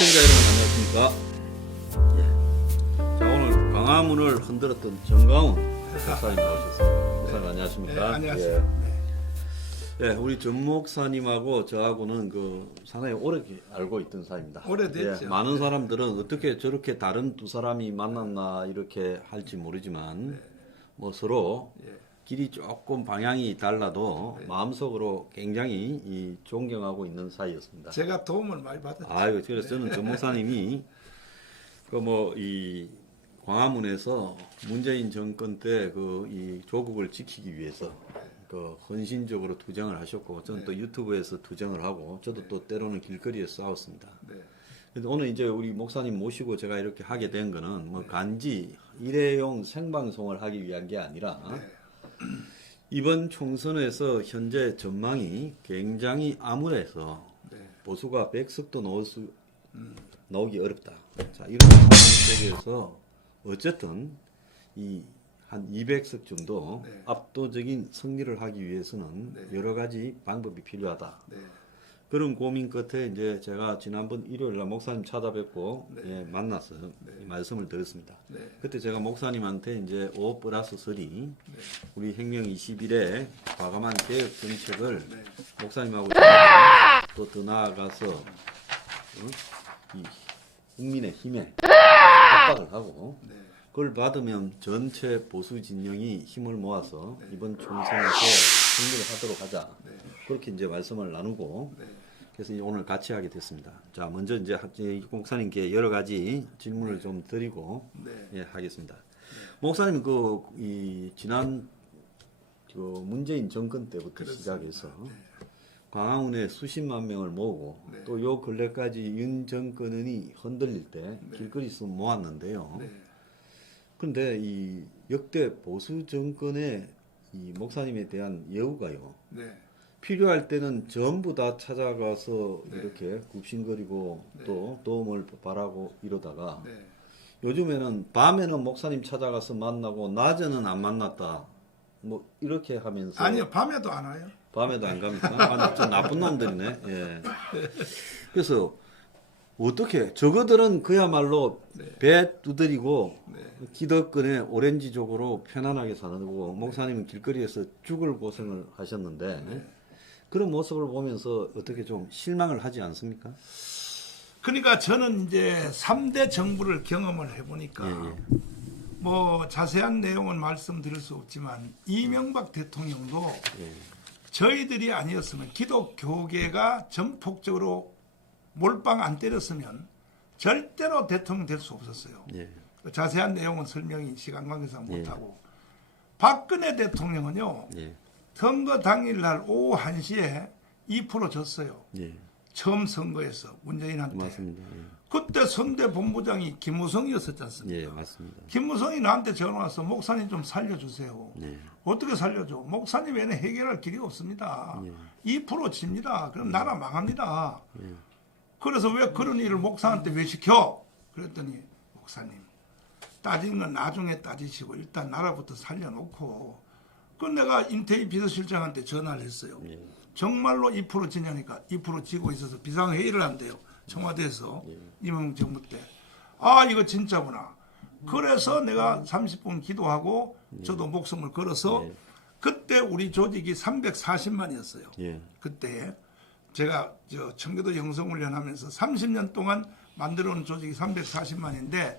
시청자 여러분 안녕하십니까? 예. 자, 오늘 광화문을 흔들었던 정가훈 목사님 나오셨습니다. 목사님 안녕하십니까? 네, 안녕하세요. 예. 예, 우리 전 목사님하고 저하고는 상당히 오래 알고 있던 사이입니다. 오래됐죠. 예, 많은 사람들은 어떻게 저렇게 다른 두 사람이 만났나 이렇게 할지 모르지만 뭐 서로 길이 조금 방향이 달라도 마음속으로 굉장히 존경하고 있는 사이였습니다. 제가 도움을 많이 받았죠. 아유, 그래서 저는 전 목사님이 이 광화문에서 문재인 정권 때 이 조국을 지키기 위해서 헌신적으로 투쟁을 하셨고, 저는 또 유튜브에서 투쟁을 하고, 저도 또 때로는 길거리에서 싸웠습니다. 근데 오늘 이제 우리 목사님 모시고 제가 이렇게 하게 된 거는 뭐 간지 일회용 생방송을 하기 위한 게 아니라 이번 총선에서 현재 전망이 굉장히 암울해서 보수가 100석도 나오기 어렵다. 자, 이런 상황 속에서 어쨌든 한 200석 정도 압도적인 승리를 하기 위해서는 여러 가지 방법이 필요하다. 그런 고민 끝에 이제 제가 지난번 일요일 날 목사님 찾아뵙고 만나서 말씀을 드렸습니다. 그때 제가 목사님한테 이제 5+3 우리 혁명 20일의 과감한 개혁 정책을 목사님하고 또 더 나아가서 이 국민의 힘에 압박을 하고 그걸 받으면 전체 보수 진영이 힘을 모아서 이번 총선에서 승리를 하도록 하자. 그렇게 이제 말씀을 나누고 그래서 오늘 같이 하게 됐습니다. 자, 먼저 이제 목사님께 여러 가지 질문을 좀 드리고 하겠습니다. 목사님 지난 문재인 정권 때부터 시작해서 광화문에 수십만 명을 모으고 또 요 근래까지 윤 정권이 흔들릴 때 길거리에서 모았는데요. 그런데 이 역대 보수 정권의 이 목사님에 대한 예우가요. 필요할 때는 전부 다 찾아가서 이렇게 굽신거리고 또 도움을 바라고 이러다가 요즘에는 밤에는 목사님 찾아가서 만나고 낮에는 안 만났다. 뭐 이렇게 하면서 아니요, 밤에도 안 와요. 밤에도 안 갑니까? 좀 나쁜 놈들이네. 예. 그래서 어떻게 저거들은 그야말로 배 두드리고 기득권의 오렌지족으로 편안하게 사는 거고 목사님은 길거리에서 죽을 고생을 하셨는데 그런 모습을 보면서 어떻게 좀 실망을 하지 않습니까? 그러니까 저는 이제 3대 정부를 경험을 해보니까 뭐 자세한 내용은 말씀드릴 수 없지만 이명박 대통령도 저희들이 아니었으면 기독교계가 전폭적으로 몰빵 안 때렸으면 절대로 대통령 될 수 없었어요. 자세한 내용은 설명이 시간 관계상 못하고 박근혜 대통령은요. 선거 당일날 오후 1시에 2% 졌어요. 처음 선거에서 문재인한테. 맞습니다. 그때 선대본부장이 김무성이었었지 않습니까? 맞습니다. 김무성이 나한테 전화 와서 목사님 좀 살려주세요. 어떻게 살려줘? 목사님 외에는 해결할 길이 없습니다. 2% 집니다. 그럼 나라 망합니다. 그래서 왜 그런 일을 목사한테 왜 시켜? 그랬더니 목사님 따지는 건 나중에 따지시고 일단 나라부터 살려놓고 그 내가 임태희 비서실장한테 전화를 했어요. 정말로 2% 지냐니까 2% 지고 있어서 비상회의를 한대요. 청와대에서 이명박 정부 때. 아 이거 진짜구나. 그래서 내가 30분 기도하고 저도 목숨을 걸어서 그때 우리 조직이 340만이었어요. 그때 제가 청교도 영성훈련 하면서 30년 동안 만들어온 조직이 340만인데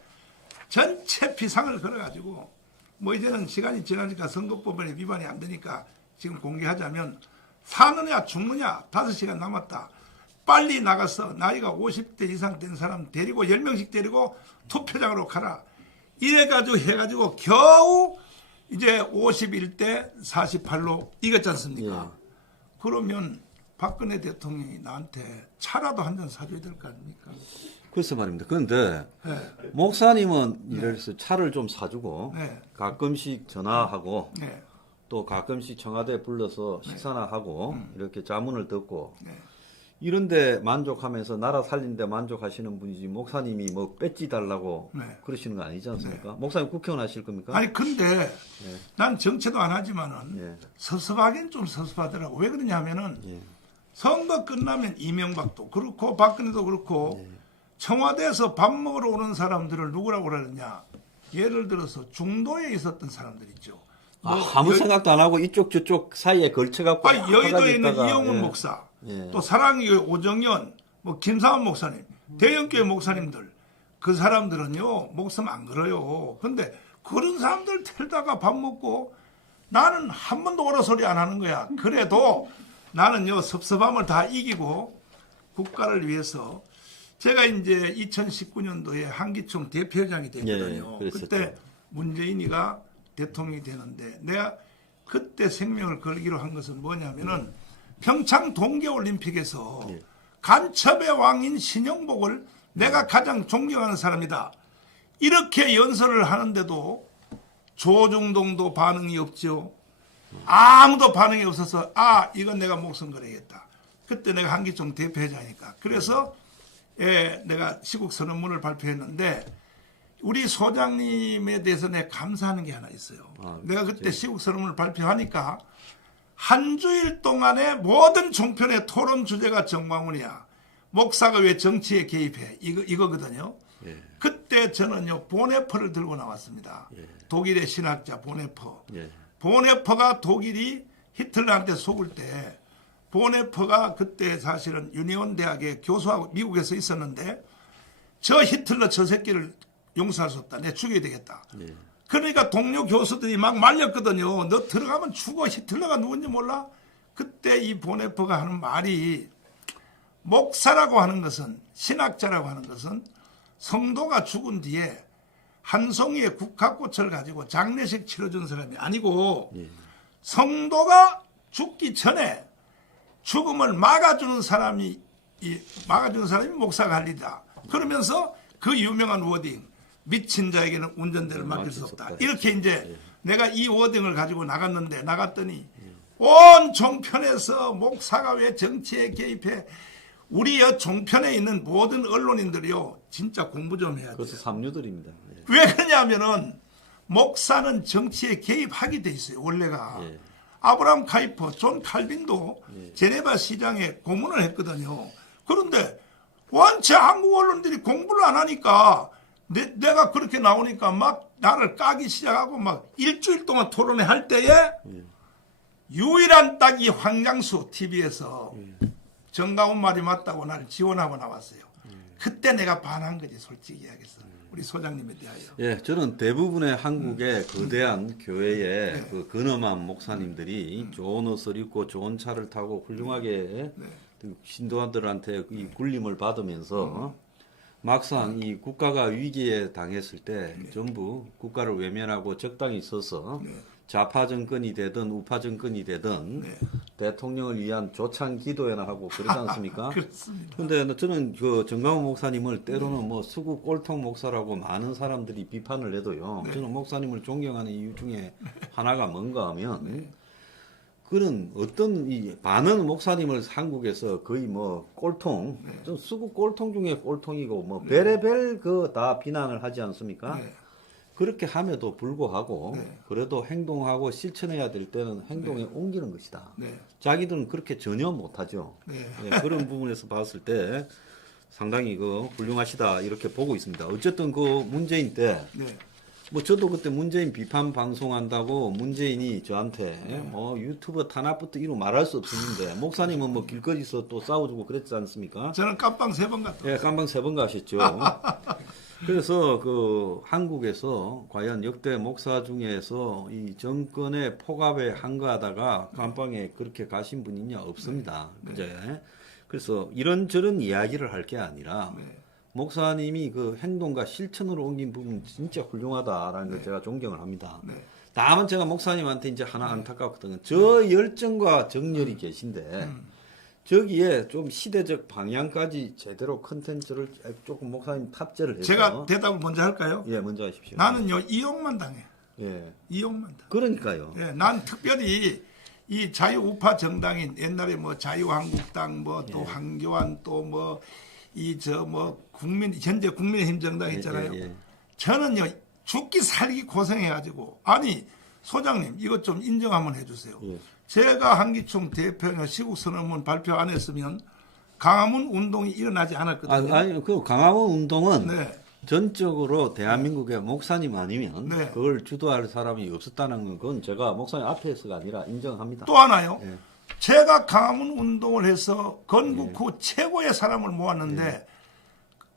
전체 비상을 걸어가지고 뭐 이제는 시간이 지나니까 선거법원에 위반이 안 되니까 지금 공개하자면 사느냐 죽느냐 5시간 남았다. 빨리 나가서 나이가 50대 이상 된 사람 데리고 10명씩 데리고 투표장으로 가라. 이래가지고 해가지고 겨우 이제 51대 48로 이겼지 않습니까? 그러면 박근혜 대통령이 나한테 차라도 한 잔 사줘야 될 거 아닙니까? 그래서 말입니다. 그런데 목사님은 이래서 차를 좀 사주고 가끔씩 전화하고 또 가끔씩 청와대 불러서 식사나 하고 이렇게 자문을 듣고 이런데 만족하면서 나라 살린데 만족하시는 분이지 목사님이 뭐 배지 달라고 그러시는 거 아니지 않습니까? 목사님 국회의원 하실 겁니까? 아니 근데 난 정치도 안 하지만은 섭섭하긴 좀 섭섭하더라고. 왜 그러냐면은 선거 끝나면 이명박도 그렇고 박근혜도 그렇고 청와대에서 밥 먹으러 오는 사람들을 누구라고 그러느냐? 예를 들어서 중도에 있었던 사람들 있죠. 아무 생각도 안 하고 이쪽 저쪽 사이에 걸쳐갖고 여의도에 있는 있다가, 이영훈 예. 목사, 예. 또 사랑교회 오정연, 뭐 김상원 목사님, 대형교회 목사님들, 그 사람들은요 목숨 안 걸어요. 근데 그런 사람들 텔다가 밥 먹고 나는 한 번도 오라 소리 안 하는 거야. 그래도 나는요 섭섭함을 다 이기고 국가를 위해서 제가 이제 2019년도에 한기총 대표회장이 됐거든요. 예, 그때 문재인이가 대통령이 되는데 내가 그때 생명을 걸기로 한 것은 뭐냐면은 평창 동계올림픽에서 예. 간첩의 왕인 신영복을 내가 가장 존경하는 사람이다. 이렇게 연설을 하는데도 조중동도 반응이 없죠. 아무도 반응이 없어서 이건 내가 목숨 걸어야겠다. 그때 내가 한기총 대표회장이니까. 그래서 내가 시국 선언문을 발표했는데 우리 소장님에 대해서 내가 감사하는 게 하나 있어요. 내가 그때 시국 선언문을 발표하니까 한 주일 동안의 모든 종편의 토론 주제가 정광훈이야. 목사가 왜 정치에 개입해? 이거거든요. 예. 그때 저는요 보네퍼를 들고 나왔습니다. 예. 독일의 신학자 보네퍼. 예. 보네퍼가 독일이 히틀러한테 속을 때 보네퍼가 그때 사실은 유니온 대학에 교수하고 미국에서 있었는데 저 히틀러 저 새끼를 용서할 수 없다. 내가 죽여야 되겠다. 예. 그러니까 동료 교수들이 막 말렸거든요. 너 들어가면 죽어. 히틀러가 누군지 몰라? 그때 이 보네퍼가 하는 말이 목사라고 하는 것은 신학자라고 하는 것은 성도가 죽은 뒤에 한 송이의 국화꽃을 가지고 장례식 치러준 사람이 아니고 성도가 죽기 전에 죽음을 막아주는 사람이 목사가 할 일이다. 그러면서 그 유명한 워딩 미친 자에게는 운전대를 맡길 수 없다. 이렇게 이제 내가 이 워딩을 가지고 나갔더니 온 종편에서 목사가 왜 정치에 개입해? 우리 종편에 있는 모든 언론인들이요 진짜 공부 좀 해야 돼요. 그것도 삼류들입니다. 예. 왜 그러냐면은 목사는 정치에 개입하게 돼 있어요. 원래가. 예. 아브라함 카이퍼, 존 칼빈도 제네바 시장에 고문을 했거든요. 그런데 원체 한국 언론들이 공부를 안 하니까 내가 그렇게 나오니까 막 나를 까기 시작하고 막 일주일 동안 토론회 할 때에 유일한 딱 이 황장수 TV에서 정가훈 말이 맞다고 나를 지원하고 나왔어요. 그때 내가 반한 거지 솔직히 이야기해서. 우리 소장님에 대하여. 예, 저는 대부분의 한국의 거대한 교회의 그 근엄한 목사님들이 좋은 옷을 입고 좋은 차를 타고 훌륭하게 신도들한테 이 굴림을 받으면서 막상 이 국가가 위기에 당했을 때 전부 국가를 외면하고 적당히 서서 좌파 정권이 되든 우파 정권이 되든 대통령을 위한 조찬 기도회나 하고 그러지 않습니까? 그렇습니다. 근데 저는 그 정강훈 목사님을 때로는 뭐 수구 꼴통 목사라고 많은 사람들이 비판을 해도요. 저는 목사님을 존경하는 이유 중에 하나가 뭔가 하면 그런 어떤 이 많은 목사님을 한국에서 거의 뭐 꼴통, 좀 수구 꼴통 중에 꼴통이고 뭐 별의별 그 다 비난을 하지 않습니까? 그렇게 함에도 불구하고 그래도 행동하고 실천해야 될 때는 행동에 옮기는 것이다. 자기들은 그렇게 전혀 못하죠. 예, 그런 부분에서 봤을 때 상당히 그 훌륭하시다 이렇게 보고 있습니다. 어쨌든 그 문재인 때 뭐 저도 그때 문재인 비판 방송한다고 문재인이 저한테 뭐 유튜브 탄압부터 이루 말할 수 없었는데 목사님은 뭐 길거리에서 또 싸워주고 그랬지 않습니까? 저는 깜빵 3번 갔다. 예, 깜빵 3번 가셨죠. 그래서 그 한국에서 과연 역대 목사 중에서 이 정권의 폭압에 한가하다가 깜빵에 그렇게 가신 분이 있냐? 없습니다. 그제? 그래서 이런저런 이야기를 할 게 아니라 목사님이 그 행동과 실천으로 옮긴 부분 진짜 훌륭하다라는 걸 제가 존경을 합니다. 다만 제가 목사님한테 이제 하나 안타깝거든요. 저 열정과 정열이 계신데 저기에 좀 시대적 방향까지 제대로 컨텐츠를 조금 목사님 탑재를 해서 제가 대답을 먼저 할까요? 예, 먼저 하십시오. 나는요 이용만 당해. 예. 이용만 당해. 그러니까요. 예, 난 특별히 이 자유우파 정당인 옛날에 뭐 자유한국당 뭐 또 황교안 또 뭐 이 저 뭐 현재 국민의힘 정당 있잖아요. 저는요 죽기 살기 고생해가지고 아니 소장님 이것 좀 인정 한번 해주세요. 제가 한기총 대표가 시국선언문 발표 안 했으면 강화문 운동이 일어나지 않았거든요. 아니, 그 강화문 운동은 네. 전적으로 대한민국의 목사님 아니면 네. 그걸 주도할 사람이 없었다는 건 제가 목사님 앞에서가 아니라 인정합니다. 또 하나요. 예. 제가 강화문 운동을 해서 건국 후 최고의 사람을 모았는데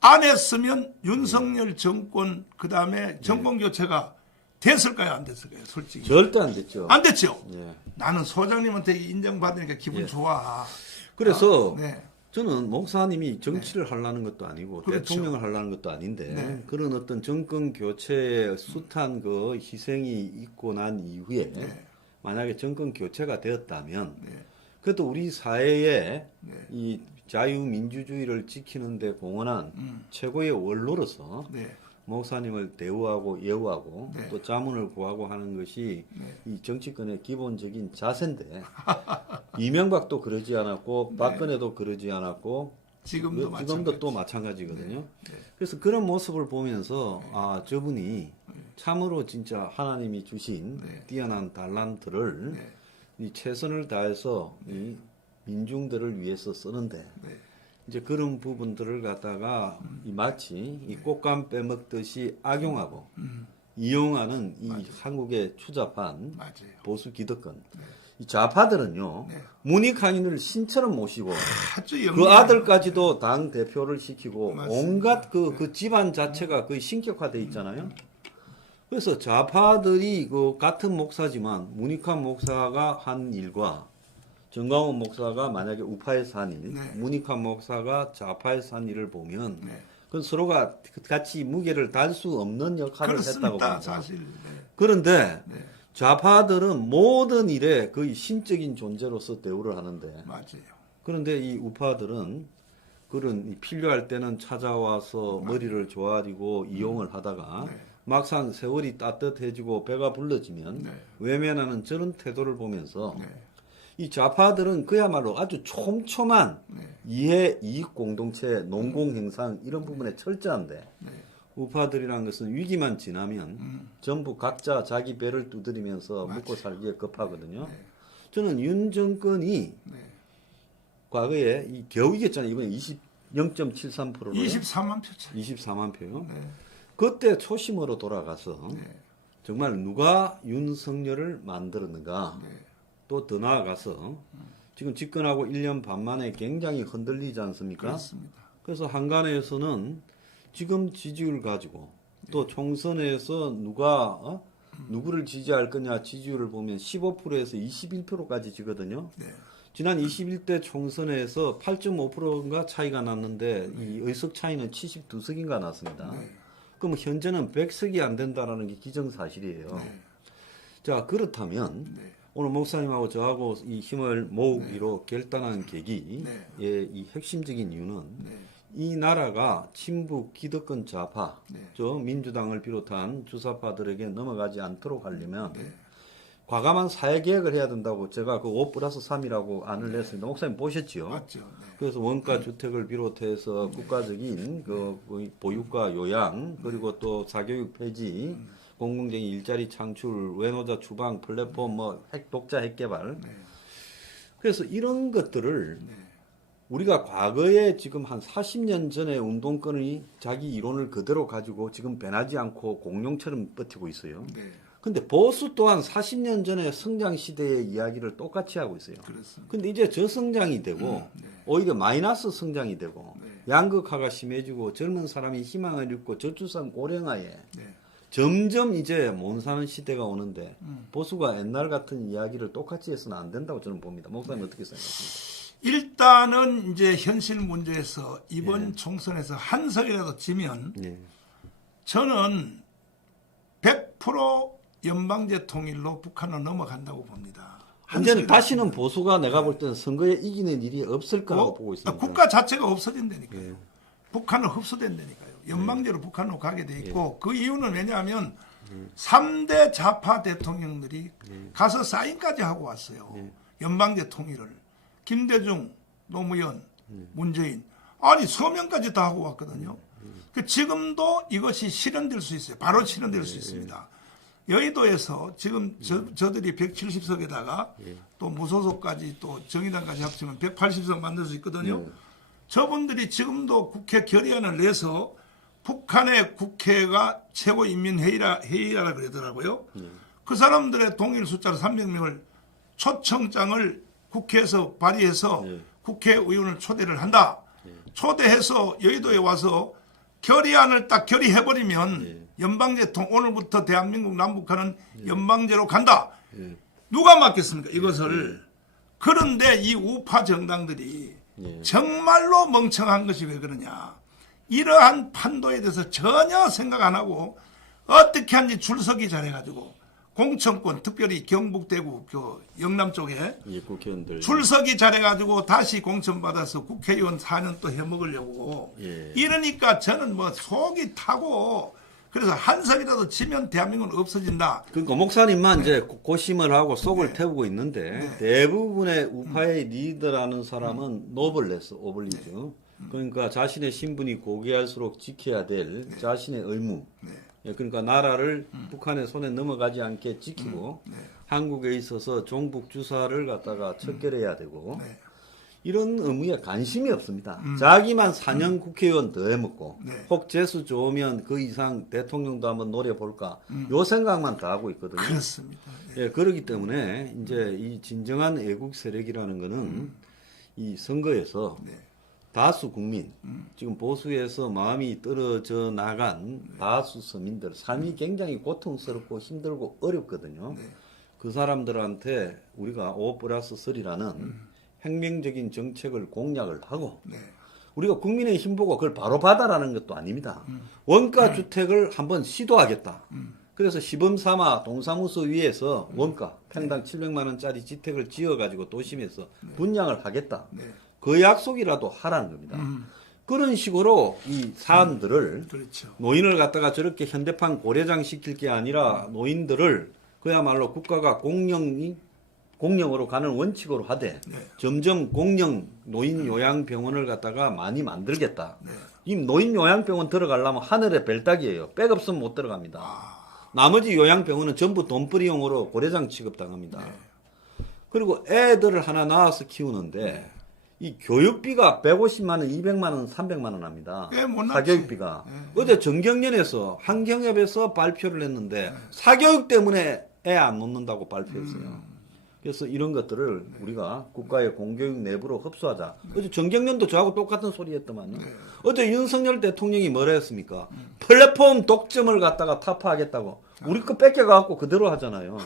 안 했으면 윤석열 정권 그다음에 정권 교체가 됐을까요? 안 됐을까요? 솔직히. 절대 안 됐죠. 안 됐죠. 예. 나는 소장님한테 인정받으니까 기분 예. 좋아. 그래서 네. 저는 목사님이 정치를 하려는 것도 아니고 그렇죠. 대통령을 하려는 것도 아닌데 네. 그런 어떤 정권 교체의 숱한 그 희생이 있고 난 이후에 네. 만약에 정권 교체가 되었다면 네. 그래도 우리 사회에 네. 이 자유민주주의를 지키는 데 공헌한 최고의 원로로서 네. 목사님을 대우하고 예우하고 네. 또 자문을 구하고 하는 것이 네. 이 정치권의 기본적인 자세인데 이명박도 그러지 않았고 박근혜도 그러지 않았고 지금도 지금도 또 마찬가지거든요. 그래서 그런 모습을 보면서 아 저분이 참으로 진짜 하나님이 주신 뛰어난 달란트를 네. 이 최선을 다해서 이 민중들을 위해서 쓰는데 네. 이제 그런 부분들을 갖다가 이 마치 이 꽃감 빼먹듯이 악용하고 이용하는 이 한국의 추잡한 맞아요. 보수 기득권 이 좌파들은요 네. 문익환인을 신처럼 모시고 아주 그 영리해요. 아들까지도 당 대표를 시키고 맞습니다. 온갖 그 집안 자체가 거의 신격화돼 있잖아요. 그래서 좌파들이 그 같은 목사지만 문익환 목사가 한 일과 정광훈 목사가 만약에 우파에서 한 일, 네. 문익환 목사가 좌파에서 한 일을 보면 네. 그건 서로가 같이 무게를 달 수 없는 역할을 했다고 그렇습니다. 봅니다. 사실. 네. 그런데 네. 좌파들은 모든 일에 거의 신적인 존재로서 대우를 하는데 맞아요. 그런데 이 우파들은 그런 이 필요할 때는 찾아와서 머리를 조아리고 이용을 하다가 네. 막상 세월이 따뜻해지고 배가 불러지면 네. 외면하는 저런 태도를 보면서 네. 이 좌파들은 그야말로 아주 촘촘한 네. 이해, 이익 공동체, 농공행상 이런 부분에 철저한데 네. 우파들이라는 것은 위기만 지나면 전부 각자 자기 배를 두드리면서 맞아요. 먹고 살기에 급하거든요. 네. 저는 윤 정권이 네. 과거에 겨우 이겼잖아요. 이번에 0.73%로 24만 표 차. 24만 표요. 네. 그때 초심으로 돌아가서 네. 정말 누가 윤석열을 만들었는가 네. 또 더 나아가서 지금 집권하고 1년 반 만에 굉장히 흔들리지 않습니까? 그렇습니다. 그래서 한간에서는 지금 지지율 가지고 또 총선에서 누가 누구를 지지할 거냐 지지율을 보면 15%에서 21%까지 지거든요. 네. 지난 21대 총선에서 8.5%인가 차이가 났는데 이 의석 차이는 72석인가 났습니다. 네. 그럼 현재는 100석이 안 된다라는 게 기정사실이에요. 네. 자 그렇다면 네. 오늘 목사님하고 저하고 이 힘을 모으기로 결단한 계기의 네. 이 핵심적인 이유는 네. 이 나라가 친북 기득권 좌파, 네. 저 민주당을 비롯한 주사파들에게 넘어가지 않도록 하려면 네. 과감한 사회개혁을 해야 된다고 제가 그 5+3이라고 안을 냈습니다. 목사님 보셨지요? 맞죠. 네. 그래서 원가 주택을 비롯해서 국가적인 그 보유가 요양 그리고 또 사교육 폐지, 공공적인 일자리 창출, 외노자 추방, 플랫폼 독자 핵개발. 네. 그래서 이런 것들을 우리가 과거에 지금 한 40년 전에 운동권이 자기 이론을 그대로 가지고 지금 변하지 않고 공룡처럼 버티고 있어요. 네. 근데 보수 또한 40년 전에 성장 시대의 이야기를 똑같이 하고 있어요. 그렇습니다. 근데 이제 저성장이 되고 오히려 마이너스 성장이 되고 양극화가 심해지고 젊은 사람이 희망을 잃고 저출산 고령화에 네. 점점 이제 못 사는 시대가 오는데 보수가 옛날 같은 이야기를 똑같이 해서는 안 된다고 저는 봅니다. 목사님 어떻게 생각하십니까? 일단은 이제 현실 문제에서 이번 총선에서 한 석이라도 지면 네. 저는 100% 연방제 통일로 북한은 넘어간다고 봅니다. 한 이제는 석이라도 다시는 보수가 내가 볼 때는 선거에 이기는 일이 없을 거라고 보고 있습니다. 국가 자체가 없어진다니까요. 예. 북한은 흡수된다니까요. 연방제로 북한으로 가게 돼 있고 그 이유는 왜냐하면 3대 좌파 대통령들이 가서 사인까지 하고 왔어요. 연방제 통일을. 김대중, 노무현, 문재인. 아니 서명까지 다 하고 왔거든요. 그 지금도 이것이 실현될 수 있어요. 바로 실현될 수 있습니다. 여의도에서 지금 저들이 170석에다가 또 무소속까지 또 정의당까지 합치면 180석 만들 수 있거든요. 저분들이 지금도 국회 결의안을 내서 북한의 국회가 최고인민회의라 그러더라고요. 그 사람들의 동일 숫자로 300명을 초청장을 국회에서 발의해서 국회의원을 초대를 한다. 초대해서 여의도에 와서 결의안을 딱 결의해버리면 연방제 오늘부터 대한민국 남북한은 연방제로 간다. 누가 맡겠습니까? 이것을. 그런데 이 우파 정당들이 정말로 멍청한 것이 왜 그러냐. 이러한 판도에 대해서 전혀 생각 안 하고 어떻게 하는지 줄서기 잘해가지고 공천권 특별히 경북 대구 그 영남 쪽에 국회의원들 줄서기 잘해가지고 다시 공천받아서 국회의원 4년 또 해먹으려고 이러니까 저는 뭐 속이 타고 그래서 한 석이라도 지면 대한민국은 없어진다. 그러니까 목사님만 이제 고심을 하고 속을 태우고 있는데 대부분의 우파의 리더라는 사람은 노블레스 오블리주. 그러니까 자신의 신분이 고귀할수록 지켜야 될 자신의 의무. 그러니까 나라를 북한의 손에 넘어가지 않게 지키고 한국에 있어서 종북 주사를 갖다가 척결해야 되고 이런 의무에 관심이 없습니다. 자기만 4년 국회의원 더 해먹고 혹 재수 좋으면 그 이상 대통령도 한번 노려볼까 요 생각만 다 하고 있거든요. 그렇습니다. 예, 그렇기 때문에 이제 이 진정한 애국 세력이라는 거는 이 선거에서 다수 국민, 지금 보수에서 마음이 떨어져 나간 다수 서민들, 삶이 굉장히 고통스럽고 힘들고 어렵거든요. 그 사람들한테 우리가 5+3라는 혁명적인 정책을 공약을 하고 우리가 국민의 힘 보고 그걸 바로 받아라는 것도 아닙니다. 원가 주택을 한번 시도하겠다. 그래서 시범 삼아 동사무소 위에서 원가 평당 700만 원짜리 주택을 지어가지고 도심에서 분양을 하겠다. 그 약속이라도 하라는 겁니다. 그런 식으로 이 사안들을 그렇죠. 노인을 갖다가 저렇게 현대판 고려장 시킬 게 아니라 노인들을 그야말로 국가가 공영으로 가는 원칙으로 하되 점점 공영 노인 요양병원을 갖다가 많이 만들겠다. 이 노인 요양병원 들어가려면 하늘의 별따기예요. 백 없으면 못 들어갑니다. 나머지 요양병원은 전부 돈벌이용으로 고려장 취급당합니다. 그리고 애들을 하나 낳아서 키우는데 이 교육비가 150만 원, 200만 원, 300만 원 합니다. 사교육비가. 어제 정경련에서 한경협에서 발표를 했는데 사교육 때문에 애 안 놓는다고 발표했어요. 그래서 이런 것들을 우리가 국가의 공교육 내부로 흡수하자. 어제 정경련도 저하고 똑같은 소리 했더만요. 어제 윤석열 대통령이 뭐라 했습니까? 플랫폼 독점을 갖다가 타파하겠다고. 우리 거 뺏겨갖고 그대로 하잖아요.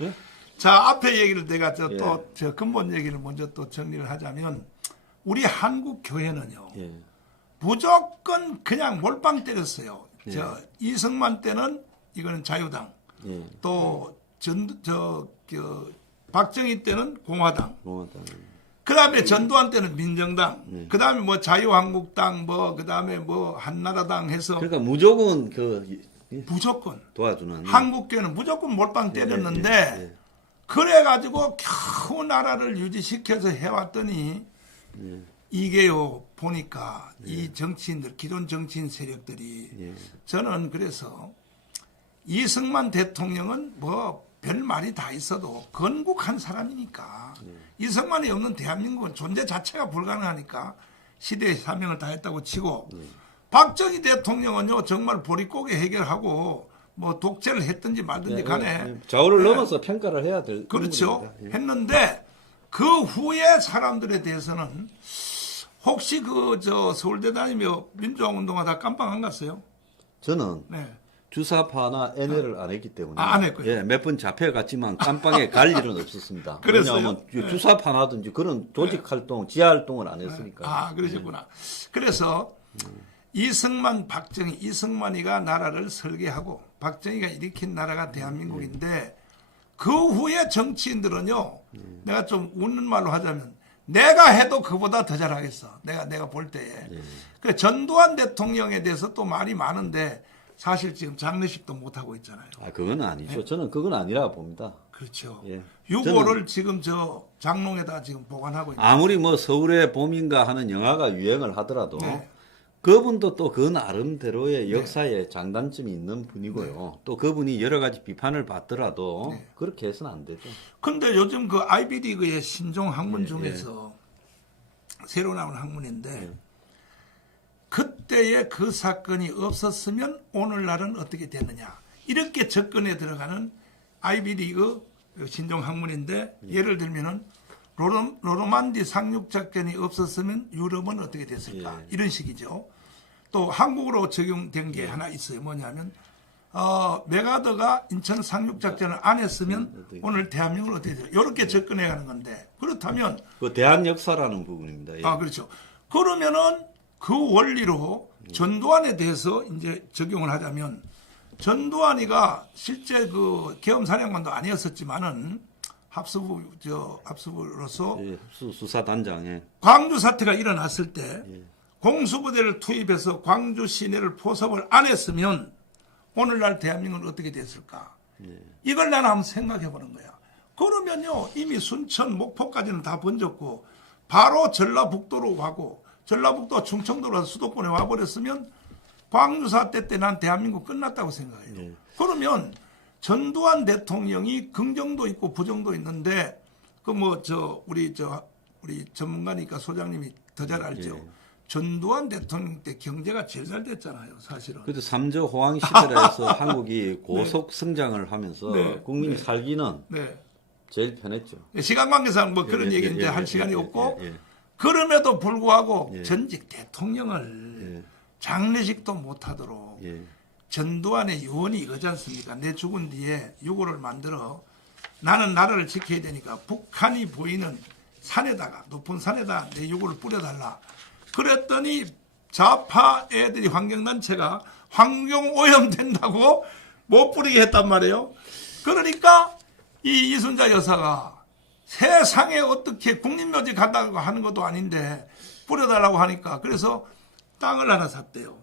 예? 자, 앞에 얘기를 내가 또 저 근본 얘기를 먼저 또 정리를 하자면 우리 한국 교회는요. 무조건 그냥 몰빵 때렸어요. 저 이승만 때는 이거는 자유당. 또 박정희 때는 공화당. 그다음에 전두환 때는 민정당. 그다음에 뭐 자유한국당 그다음에 뭐 한나라당 해서 그러니까 무조건 무조건 도와주는 한국교회는 무조건 몰빵 때렸는데 그래가지고 겨우 나라를 유지시켜서 해왔더니 이게요 보니까 이 정치인들 기존 정치인 세력들이 저는 그래서 이승만 대통령은 뭐 별 말이 다 있어도 건국한 사람이니까 이승만이 없는 대한민국은 존재 자체가 불가능하니까 시대의 사명을 다했다고 치고 박정희 대통령은요 정말 보릿고개 해결하고 뭐 독재를 했든지 말든지 간에 좌우를 넘어서 평가를 해야 될 그렇죠. 했는데 그 후에 사람들에 대해서는 혹시 서울대 다니며 민주화운동하다 깜빵 안 갔어요? 저는 주사파나 NL을 안 했기 때문에 안 했고요. 예, 몇 번 잡혀갔지만 깜빵에 갈 일은 없었습니다. 그랬어요? 왜냐하면 주사파나든지 그런 조직 활동, 지하 활동을 안 했으니까. 그러셨구나. 그래서 이승만, 박정희, 이승만이가 나라를 설계하고 박정희가 일으킨 나라가 대한민국인데 그 후에 정치인들은요. 내가 좀 웃는 말로 하자면 내가 해도 그보다 더 잘하겠어. 내가 볼 때에. 그 전두환 대통령에 대해서 또 말이 많은데 사실 지금 장례식도 못 하고 있잖아요. 그건 아니죠. 저는 그건 아니라 봅니다. 그렇죠. 예. 유골을 지금 장롱에다 지금 보관하고 있는. 아무리 뭐 서울의 봄인가 하는 영화가 유행을 하더라도 그분도 또 그 나름대로의 역사에 장단점이 있는 분이고요. 또 그분이 여러 가지 비판을 받더라도 그렇게 해서는 안 되죠. 근데 요즘 그 아이비리그의 신종 학문 중에서 새로 나온 학문인데 그때의 그 사건이 없었으면 오늘날은 어떻게 됐느냐 이렇게 접근해 들어가는 아이비리그 신종 학문인데 예를 들면은 노르만디 상륙 작전이 없었으면 유럽은 어떻게 됐을까 이런 식이죠. 또 한국으로 적용된 게 하나 있어요. 뭐냐면 메가더가 인천 상륙 작전을 안 했으면 오늘 대한민국은 어떻게 돼요? 이렇게 접근해 가는 건데 그렇다면 그 대한 역사라는 부분입니다. 예. 그렇죠. 그러면은 그 원리로 전두환에 대해서 이제 적용을 하자면 전두환이가 실제 그 계엄사령관도 아니었었지만은 합수부로서 예, 수사단장에 광주 사태가 일어났을 때 공수부대를 투입해서 광주 시내를 포섭을 안 했으면 오늘날 대한민국은 어떻게 됐을까? 이걸 나는 한번 생각해 보는 거야. 그러면요 이미 순천, 목포까지는 다 번졌고 바로 전라북도로 가고 전라북도 충청도로 수도권에 와버렸으면 광주 사태 때 난 대한민국 끝났다고 생각해요. 그러면 전두환 대통령이 긍정도 있고 부정도 있는데 그 우리 전문가니까 소장님이 더 잘 알죠. 전두환 대통령 때 경제가 제일 잘 됐잖아요, 사실은. 그래도 삼저 호황 시절에서 한국이 고속 성장을 하면서 국민이 살기는 제일 편했죠. 시간 관계상 그런 얘기 이제 할 시간이 없고 그럼에도 불구하고 전직 대통령을 장례식도 못하도록 전두환의 유언이 이거지 않습니까? 내 죽은 뒤에 유골을 만들어 나는 나라를 지켜야 되니까 북한이 보이는 산에다가 높은 산에다 내 유골을 뿌려달라. 그랬더니 좌파 애들이 환경단체가 환경오염된다고 못 뿌리게 했단 말이에요. 그러니까 이 이순자 여사가 세상에 어떻게 국립묘지 간다고 하는 것도 아닌데 뿌려달라고 하니까 그래서 땅을 하나 샀대요.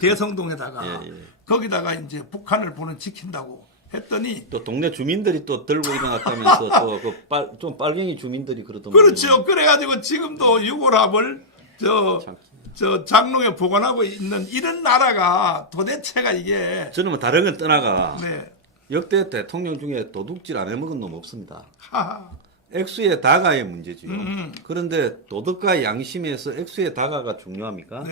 대성동에다가 거기다가 이제 북한을 보는 지킨다고 했더니 또 동네 주민들이 또 들고 일어났다면서 또 좀 빨갱이 주민들이 그러더만요. 그렇죠. 그래가지고 지금도 유골합을 장롱에 보관하고 있는 이런 나라가 도대체가 이게 저는 뭐 다른 건 떠나가 역대 대통령 중에 도둑질 안 해먹은 놈 없습니다. 액수의 다가의 문제지요. 그런데 도덕과 양심에서 액수의 다가가 중요합니까?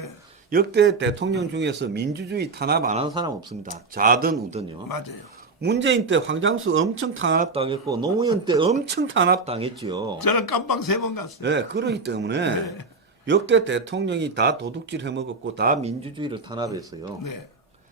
역대 대통령 중에서 민주주의 탄압 안 한 사람 없습니다. 좌든 우든요. 맞아요. 문재인 때 황장수 엄청 탄압당했고 노무현 때 엄청 탄압당했지요. 저는 깜빵 3번 갔어요. 네, 그렇기 때문에 역대 대통령이 다 도둑질 해먹었고 다 민주주의를 탄압했어요.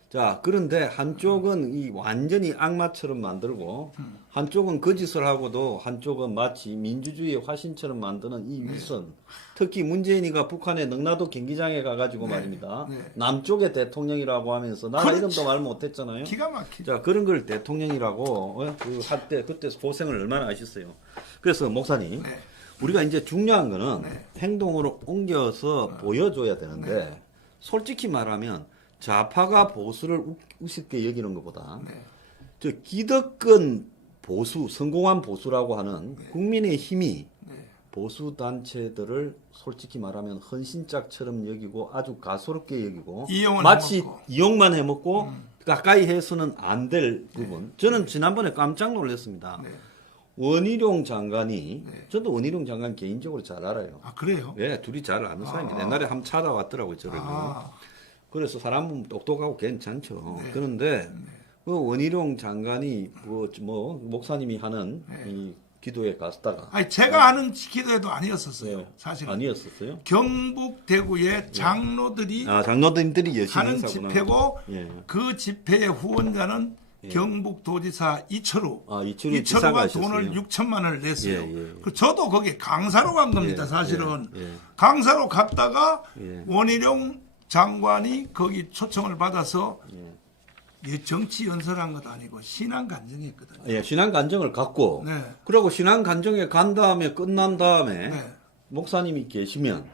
자, 그런데 한쪽은 이 완전히 악마처럼 만들고 한쪽은 거짓을 하고도 한쪽은 마치 민주주의의 화신처럼 만드는 이 위선. 특히 문재인이가 북한의 능라도 경기장에 가가지고 말입니다. 남쪽의 대통령이라고 하면서 나라 이름도 말 못했잖아요. 기가 막히죠. 자, 그런 걸 대통령이라고 할 때 그때 고생을 얼마나 하셨어요. 그래서 목사님, 우리가 이제 중요한 거는 행동으로 옮겨서 보여줘야 되는데 솔직히 말하면 좌파가 보수를 우습게 여기는 것보다 저 기득권 보수, 성공한 보수라고 하는 국민의 힘이 보수 단체들을 솔직히 말하면 헌신짝처럼 여기고 아주 가소롭게 여기고 마치 해먹고. 이용만 해먹고 가까이 해서는 안 될 부분. 저는 지난번에 깜짝 놀랐습니다. 원희룡 장관이 저도 원희룡 장관 개인적으로 잘 알아요. 아 그래요? 네, 둘이 잘 아는 사이입니다. 옛날에 한번 찾아왔더라고요, 저를. 그래서 사람은 똑똑하고 괜찮죠. 그런데 그 원희룡 장관이 목사님이 하는 이 기도에 갔다가 아니 제가 아는 기도회도 아니었었어요. 사실은 아니었었어요? 경북 대구의 장로들이 장로들이 열심히 하는 행사구나. 집회고 그 집회의 후원자는 경북도지사 이철우. 이철우가 돈을 6천만 원을 냈어요. 그 저도 거기 강사로 간 겁니다. 사실은 강사로 갔다가 원희룡 장관이 거기 초청을 받아서 정치 연설한 것도 아니고 신앙 간증했거든요. 신앙 간증을 갖고 그리고 신앙 간증에 간 다음에 끝난 다음에 목사님이 계시면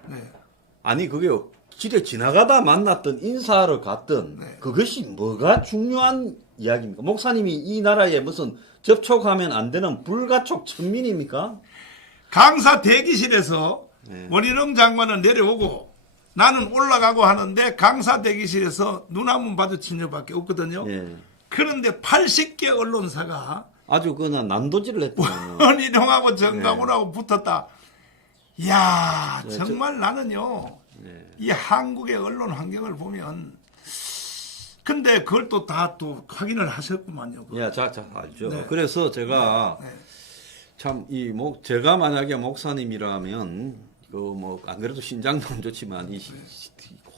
아니 그게 길에 지나가다 만났던 인사하러 갔던 그것이 뭐가 중요한 이야기입니까? 목사님이 이 나라에 무슨 접촉하면 안 되는 불가촉 천민입니까? 강사 대기실에서 원희룡 장관은 내려오고 나는 올라가고 하는데 강사 대기실에서 눈 한 번 마주친 적밖에 없거든요. 그런데 80개 언론사가 아주 그냥 난도질을 했더만요. 원희룡하고 정강훈하고 붙었다. 이야, 정말 나는요, 네. 이 한국의 언론 환경을 보면, 근데 그걸 또 다 또 확인을 하셨구만요. 예, 자, 알죠. 네. 그래서 제가 네. 참 제가 만약에 목사님이라면 그 뭐 안 그래도 신장도 안 좋지만 이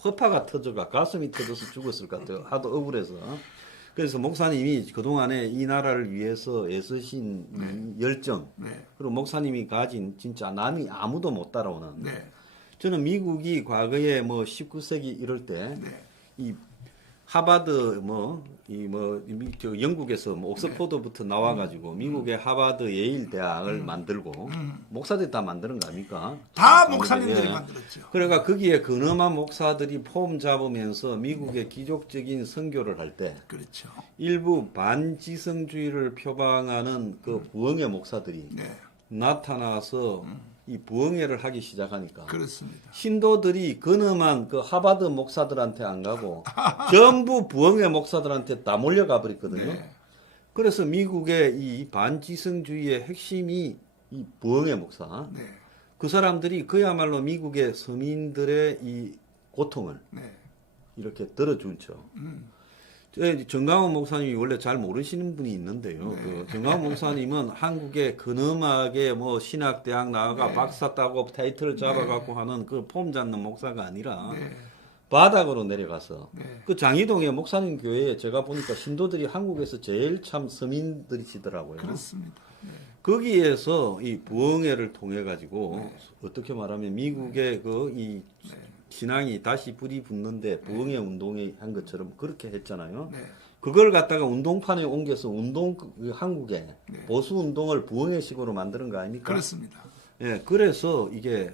허파가 터져가 가슴이 터져서 죽었을 것 같아요. 하도 억울해서. 그래서 목사님이 그동안에 이 나라를 위해서 애쓰신 이 열정, 네. 그리고 목사님이 가진 진짜 남이 아무도 못 따라오는. 네. 저는 미국이 과거에 뭐 19세기 이럴 때 네. 이 하버드 저 영국에서 뭐 옥스퍼드부터 나와가지고 미국의 하버드 예일 대학을 만들고 목사들이 다 만드는 거 아닙니까? 다 목사님들이 예. 만들었죠. 그러니까 거기에 근엄한 목사들이 폼 잡으면서 미국의 기족적인 선교를 할 때 그렇죠. 일부 반지성주의를 표방하는 그 부흥의 목사들이 네. 나타나서 이 부흥회를 하기 시작하니까 그렇습니다. 신도들이 근엄한 그 하버드 목사들한테 안 가고 전부 부흥회 목사들한테 다 몰려가 버렸거든요. 네. 그래서 미국의 이 반지성주의의 핵심이 이 부흥회 목사. 네. 그 사람들이 그야말로 미국의 서민들의 이 고통을 네. 이렇게 들어주죠. 정강훈 목사님이 원래 잘 모르시는 분이 있는데요. 그 정강훈 목사님은 한국에 근엄하게 뭐 신학대학 나와가 박사 따고 타이틀을 잡아갖고 하는 그 폼 잡는 목사가 아니라 바닥으로 내려가서 그 장이동의 목사님 교회에 제가 보니까 신도들이 한국에서 제일 참 서민들이시더라고요. 그렇습니다. 거기에서 이 부흥회를 통해 가지고 어떻게 말하면 미국의 그 이 신앙이 다시 불이 붙는데 부흥회 운동이 한 것처럼 그렇게 했잖아요. 네. 그걸 갖다가 운동판에 옮겨서 한국의 보수 운동을 부흥회식으로 만드는 거 아닙니까? 그렇습니다. 예, 그래서 이게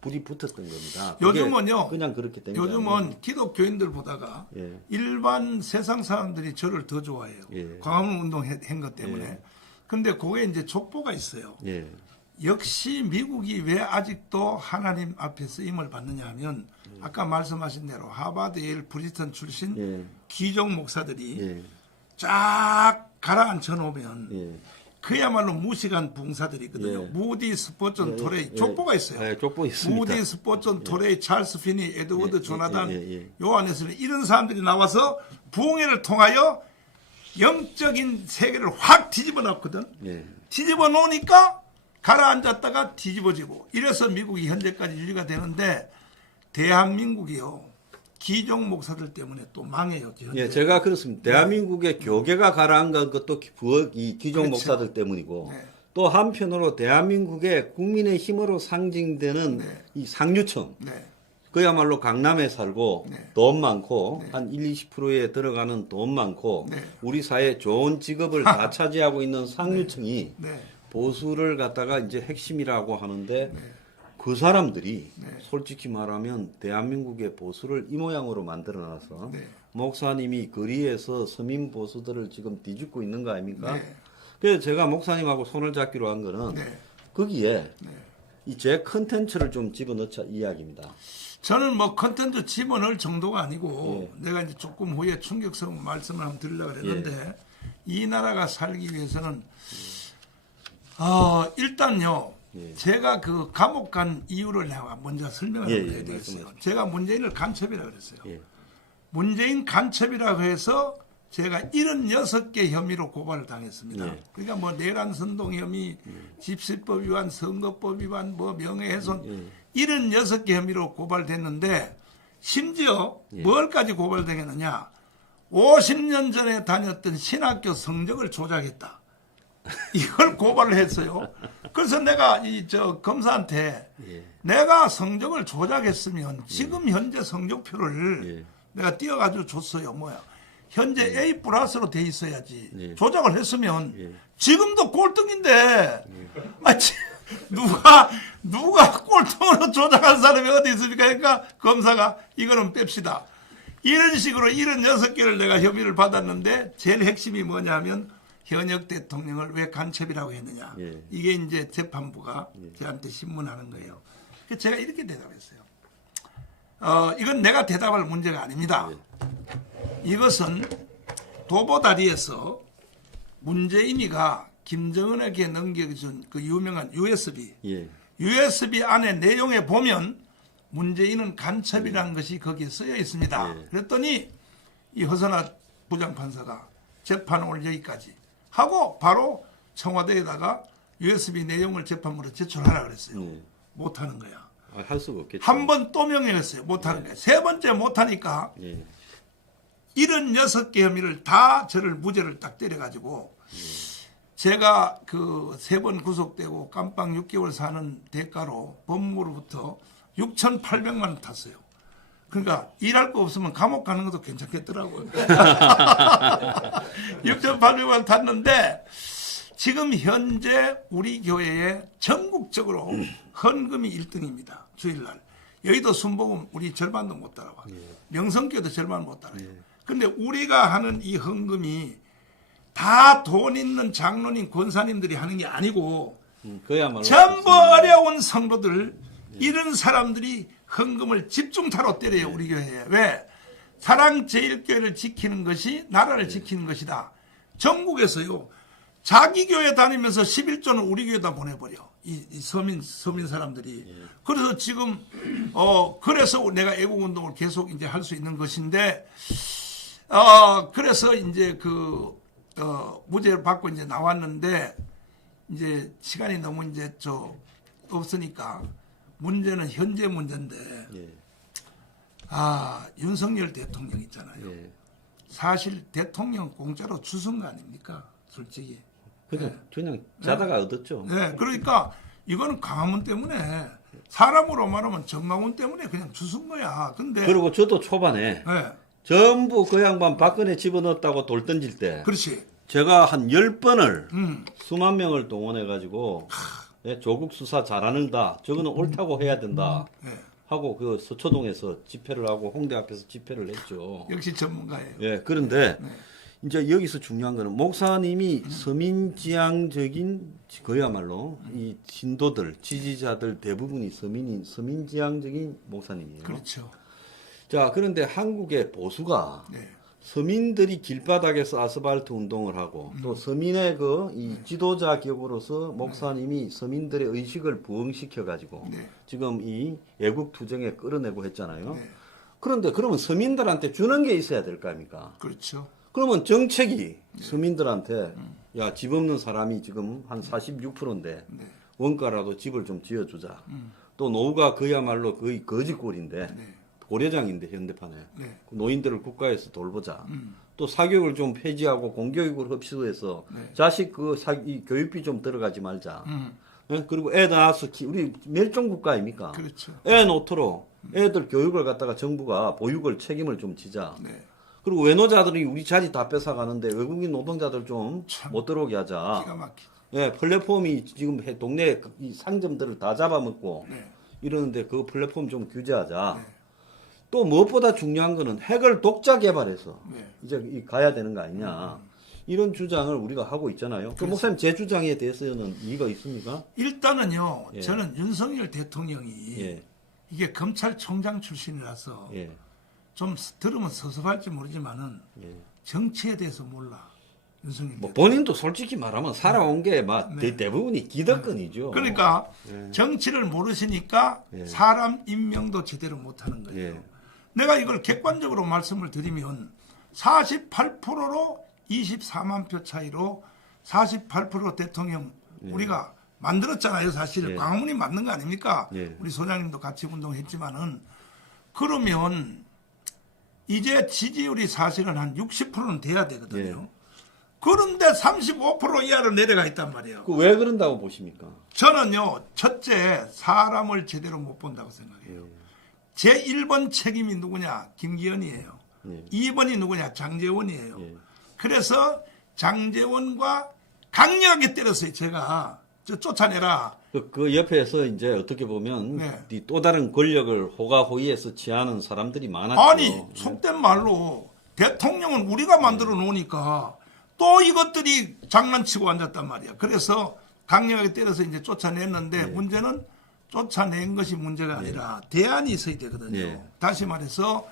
불이 붙었던 겁니다. 그게 요즘은요. 그냥 그렇게 된 게 요즘은 아니에요. 기독교인들 보다가 예. 일반 세상 사람들이 저를 더 좋아해요. 예. 광화문 운동 한 것 때문에. 예. 근데 그게 이제 족보가 있어요. 예. 역시 미국이 왜 아직도 하나님 앞에 쓰임을 받느냐 하면 아까 말씀하신 대로 하버드, 예일, 프리스턴 출신 예. 귀족 목사들이 예. 쫙 가라앉혀 놓으면 예. 그야말로 무식한 붕사들이거든요. 예. 무디 스포전 토레이 예. 족보가 있어요. 예, 족보 있습니다. 무디 스포전 토레이 찰스 피니 에드워드 예. 조나단 예. 요 안에서는 이런 사람들이 나와서 부흥회를 통하여 영적인 세계를 확 뒤집어 놨거든. 예. 뒤집어 놓으니까 가라앉았다가 뒤집어지고 이래서 미국이 현재까지 유지가 되는데 대한민국이요. 기종 목사들 때문에 또 망해요. 현재. 예, 제가 그렇습니다. 대한민국의 교계가 가라앉은 것도 이 기종 그렇죠. 목사들 때문이고 네. 또 한편으로 대한민국의 국민의 힘으로 상징되는 네. 이 상류층 네. 그야말로 강남에 살고 네. 돈 많고 한 20%에 들어가는 돈 많고 네. 우리 사회 좋은 직업을 다 차지하고 있는 상류층이 네. 보수를 갖다가 이제 핵심이라고 하는데 그 사람들이 네. 솔직히 말하면 대한민국의 보수를 이 모양으로 만들어놔서 네. 목사님이 거리에서 서민 보수들을 지금 뒤집고 있는 거 아닙니까? 네. 그래서 제가 목사님하고 손을 잡기로 한 거는 네. 거기에 네. 이 제 컨텐츠를 좀 집어넣자 이야기입니다. 저는 뭐 컨텐츠 집어넣을 정도가 아니고 내가 이제 조금 후에 충격스러운 말씀을 한번 드리려고 했는데 이 나라가 살기 위해서는 일단요 제가 그 감옥 간 이유를 내가 먼저 설명을 해야 되겠어요. 제가 문재인을 간첩이라고 그랬어요. 문재인 간첩이라고 해서 제가 76개 혐의로 고발을 당했습니다. 그러니까 뭐 내란 선동 혐의, 집시법 위반, 선거법 위반, 뭐 명예훼손 76개 혐의로 고발됐는데 심지어 뭘까지 고발되겠느냐? 50년 전에 다녔던 신학교 성적을 조작했다. 이걸 고발을 했어요. 그래서 내가 검사한테 내가 성적을 조작했으면 지금 현재 성적표를 내가 띄어가지고 줬어요. 뭐야? 현재 A 플러스로 돼 있어야지. 조작을 했으면 지금도 꼴등인데 누가 꼴등으로 조작한 사람이 어디 있습니까? 그러니까 검사가 이거는 뺍시다. 이런 식으로 76개를 내가 혐의를 받았는데 제일 핵심이 뭐냐면 현역 대통령을 왜 간첩이라고 했느냐. 이게 이제 재판부가 저한테 신문하는 거예요. 그래서 제가 이렇게 대답했어요. 이건 내가 대답할 문제가 아닙니다. 이것은 도보다리에서 문재인이가 김정은에게 넘겨준 그 유명한 USB USB 안에 내용에 보면 문재인은 간첩이라는 것이 거기에 쓰여 있습니다. 네. 그랬더니 이 허선하 부장판사가 재판을 여기까지 하고 바로 청와대에다가 USB 내용을 재판부로 제출하라 그랬어요. 네. 못하는 거야. 할 수가 없겠죠. 한 번 또 명령했어요. 못하는 거야. 세 번째 못하니까 예. 76개 혐의를 다 저를 무죄를 딱 때려가지고 제가 그 3번 구속되고 깜빵 6개월 사는 대가로 법무부로부터 6,800만 원 탔어요. 그러니까 일할 거 없으면 감옥 가는 것도 괜찮겠더라고요. 6,800만 원 탔는데 지금 현재 우리 교회에 전국적으로 헌금이 1등입니다. 주일날. 여의도 순복음 우리 절반도 못 따라와. 명성교도 절반 못 따라와요. 근데 우리가 하는 이 헌금이 다 돈 있는 장로님, 권사님들이 하는 게 아니고 그야말로 전부 어려운 성도들 이런 사람들이 헌금을 집중타로 때려요. 우리 교회에. 왜? 사랑제일교회를 지키는 것이 나라를 지키는 것이다. 전국에서요. 자기 교회 다니면서 11조는 우리 교회에다 보내버려. 이 서민 사람들이. 그래서 지금 그래서 내가 애국운동을 계속 이제 할 수 있는 것인데 그래서 이제 무죄를 받고 이제 나왔는데 이제 시간이 너무 이제 없으니까 문제는 현재 문제인데 예. 윤석열 대통령 있잖아요. 예. 사실 대통령 공짜로 주선 거 아닙니까? 솔직히. 그냥 자다가 얻었죠. 네, 그러니까 이거는 광화문 때문에 사람으로 말하면 정광훈 때문에 그냥 주선 거야. 근데 그리고 저도 초반에 네, 전부 그 양반 박근혜 집어넣었다고 돌 던질 때 그렇지. 제가 한 10번을 수만 명을 동원해가지고 조국 수사 잘하는다. 저거는 옳다고 해야 된다. 네, 하고 그 서초동에서 집회를 하고 홍대 앞에서 집회를 했죠. 역시 전문가예요. 예, 그런데 네. 이제 여기서 중요한 거는 목사님이 서민지향적인 그야말로 이 신도들, 지지자들 대부분이 서민지향적인 목사님이에요. 그렇죠. 자, 그런데 한국의 보수가 네, 서민들이 길바닥에서 아스팔트 운동을 하고 또 서민의 이 지도자 격으로서 목사님이 서민들의 의식을 부흥시켜 가지고 네. 지금 이 애국 투쟁에 끌어내고 했잖아요. 네. 그런데 그러면 서민들한테 주는 게 있어야 될 거 아닙니까? 그렇죠. 그러면 정책이 서민들한테 야, 집 없는 사람이 지금 한 46%인데 네. 원가라도 집을 좀 지어주자. 또 노후가 그야말로 거의 거지꼴인데 네. 고려장인데 현대판에 네. 노인들을 국가에서 돌보자. 또 사교육을 좀 폐지하고 공교육을 흡수해서 네. 자식 이 교육비 좀 들어가지 말자. 예? 그리고 애 낳아서 우리 멸종 국가입니까? 그렇죠. 애 놓도록 애들 교육을 갖다가 정부가 보육을 책임을 좀 지자. 네. 그리고 외노자들이 우리 자리 다 뺏어가는데 외국인 노동자들 좀 참. 못 들어오게 하자. 기가 막히죠. 예, 플랫폼이 지금 동네 이 상점들을 다 잡아먹고 네. 이러는데 그 플랫폼 좀 규제하자. 네. 또 무엇보다 중요한 거는 핵을 독자 개발해서 네. 이제 가야 되는 거 아니냐. 이런 주장을 우리가 하고 있잖아요. 그 목사님 제 주장에 대해서는 이의가 있습니까? 일단은요. 예. 저는 윤석열 대통령이 예. 이게 검찰총장 출신이라서 예. 좀 들으면 섭섭할지 모르지만은 예. 정치에 대해서 몰라. 윤석열 뭐 대통령. 본인도 솔직히 말하면 살아온 게 막 네. 대부분이 기득권이죠. 그러니까 예. 정치를 모르시니까 예. 사람 임명도 제대로 못하는 거예요. 예. 내가 이걸 객관적으로 말씀을 드리면 48%로 24만 표 차이로 48% 대통령 우리가 만들었잖아요. 사실 예. 광화문이 맞는 거 아닙니까? 예. 우리 소장님도 같이 운동했지만은 그러면 이제 지지율이 사실은 한 60%는 돼야 되거든요. 예. 그런데 35% 이하로 내려가 있단 말이에요. 그 왜 그런다고 보십니까? 저는요, 첫째, 사람을 제대로 못 본다고 생각해요. 제 1번 책임이 누구냐? 김기현이에요. 예. 2번이 누구냐? 장제원이에요. 예. 그래서 장제원과 강력하게 때렸어요, 제가. 쫓아내라. 그 옆에서 이제 어떻게 보면 네. 이 또 다른 권력을 호가호위해서 취하는 사람들이 많았죠. 아니, 속된 말로 대통령은 우리가 만들어 놓으니까 또 이것들이 장난치고 앉았단 말이야. 그래서 강력하게 때려서 이제 쫓아냈는데 문제는 쫓아낸 것이 문제가 아니라 대안이 있어야 되거든요. 예. 다시 말해서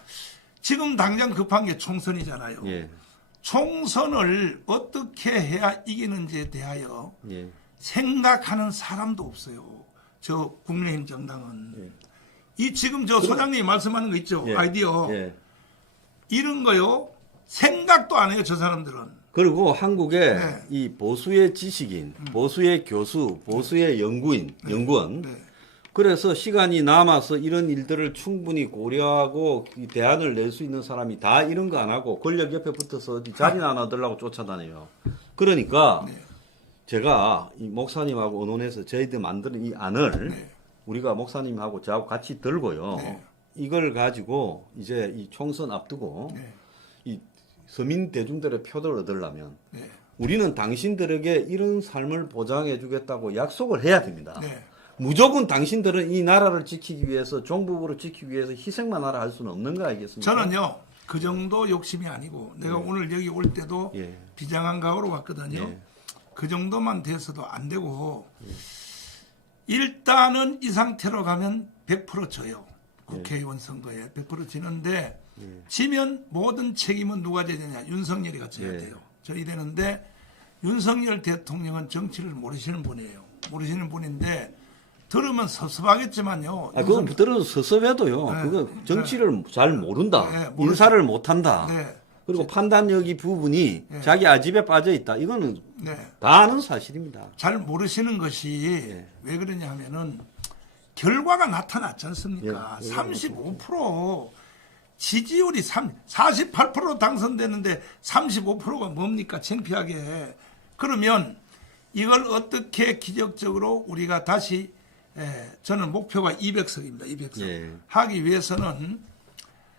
지금 당장 급한 게 총선이잖아요. 예. 총선을 어떻게 해야 이기는지에 대하여 예. 생각하는 사람도 없어요. 저 국민의힘 정당은 이 지금 저 소장님이 말씀하는 거 있죠. 예. 아이디어. 예. 이런 거요. 생각도 안 해요. 저 사람들은. 그리고 한국에 네. 이 보수의 지식인, 보수의 교수, 보수의 연구원. 네. 그래서 시간이 남아서 이런 일들을 충분히 고려하고 이 대안을 낼 수 있는 사람이 다 이런 거 안 하고 권력 옆에 붙어서 어디 자리나 하나 들라고 쫓아다녀요. 그러니까 네. 제가 이 목사님하고 의논해서 저희들 만드는 이 안을 네. 우리가 목사님하고 저하고 같이 들고요. 네. 이걸 가지고 이제 이 총선 앞두고 네. 이 서민 대중들의 표를 얻으려면 네. 우리는 당신들에게 이런 삶을 보장해 주겠다고 약속을 해야 됩니다. 네. 무조건 당신들은 이 나라를 지키기 위해서 종북으로 지키기 위해서 희생만 하라 할 수는 없는 거 아니겠습니까? 저는요. 그 정도 욕심이 아니고 내가 오늘 여기 올 때도 예. 비장한 각오로 왔거든요. 예. 그 정도만 돼서도 안 되고 일단은 이 상태로 가면 100% 져요. 국회의원 선거에 100% 지는데 지면 모든 책임은 누가 져야 되냐. 윤석열이가 져야 예. 돼요. 져야 되는데 윤석열 대통령은 정치를 모르시는 분이에요. 모르시는 분인데 들으면 섭섭하겠지만요. 아, 그건 들어도 섭섭해도요. 네. 그거 정치를 잘 모른다. 네, 인사를 못한다. 네. 그리고 판단력이 부분이 네. 자기 아집에 빠져 있다. 이거는 네. 다 아는 사실입니다. 잘 모르시는 것이 왜 그러냐 하면은 결과가 나타났지 않습니까? 예, 35% 지지율이 48% 당선되는데 35%가 뭡니까? 창피하게. 그러면 이걸 어떻게 기적적으로 우리가 다시 저는 목표가 200석입니다. 200석. 예. 하기 위해서는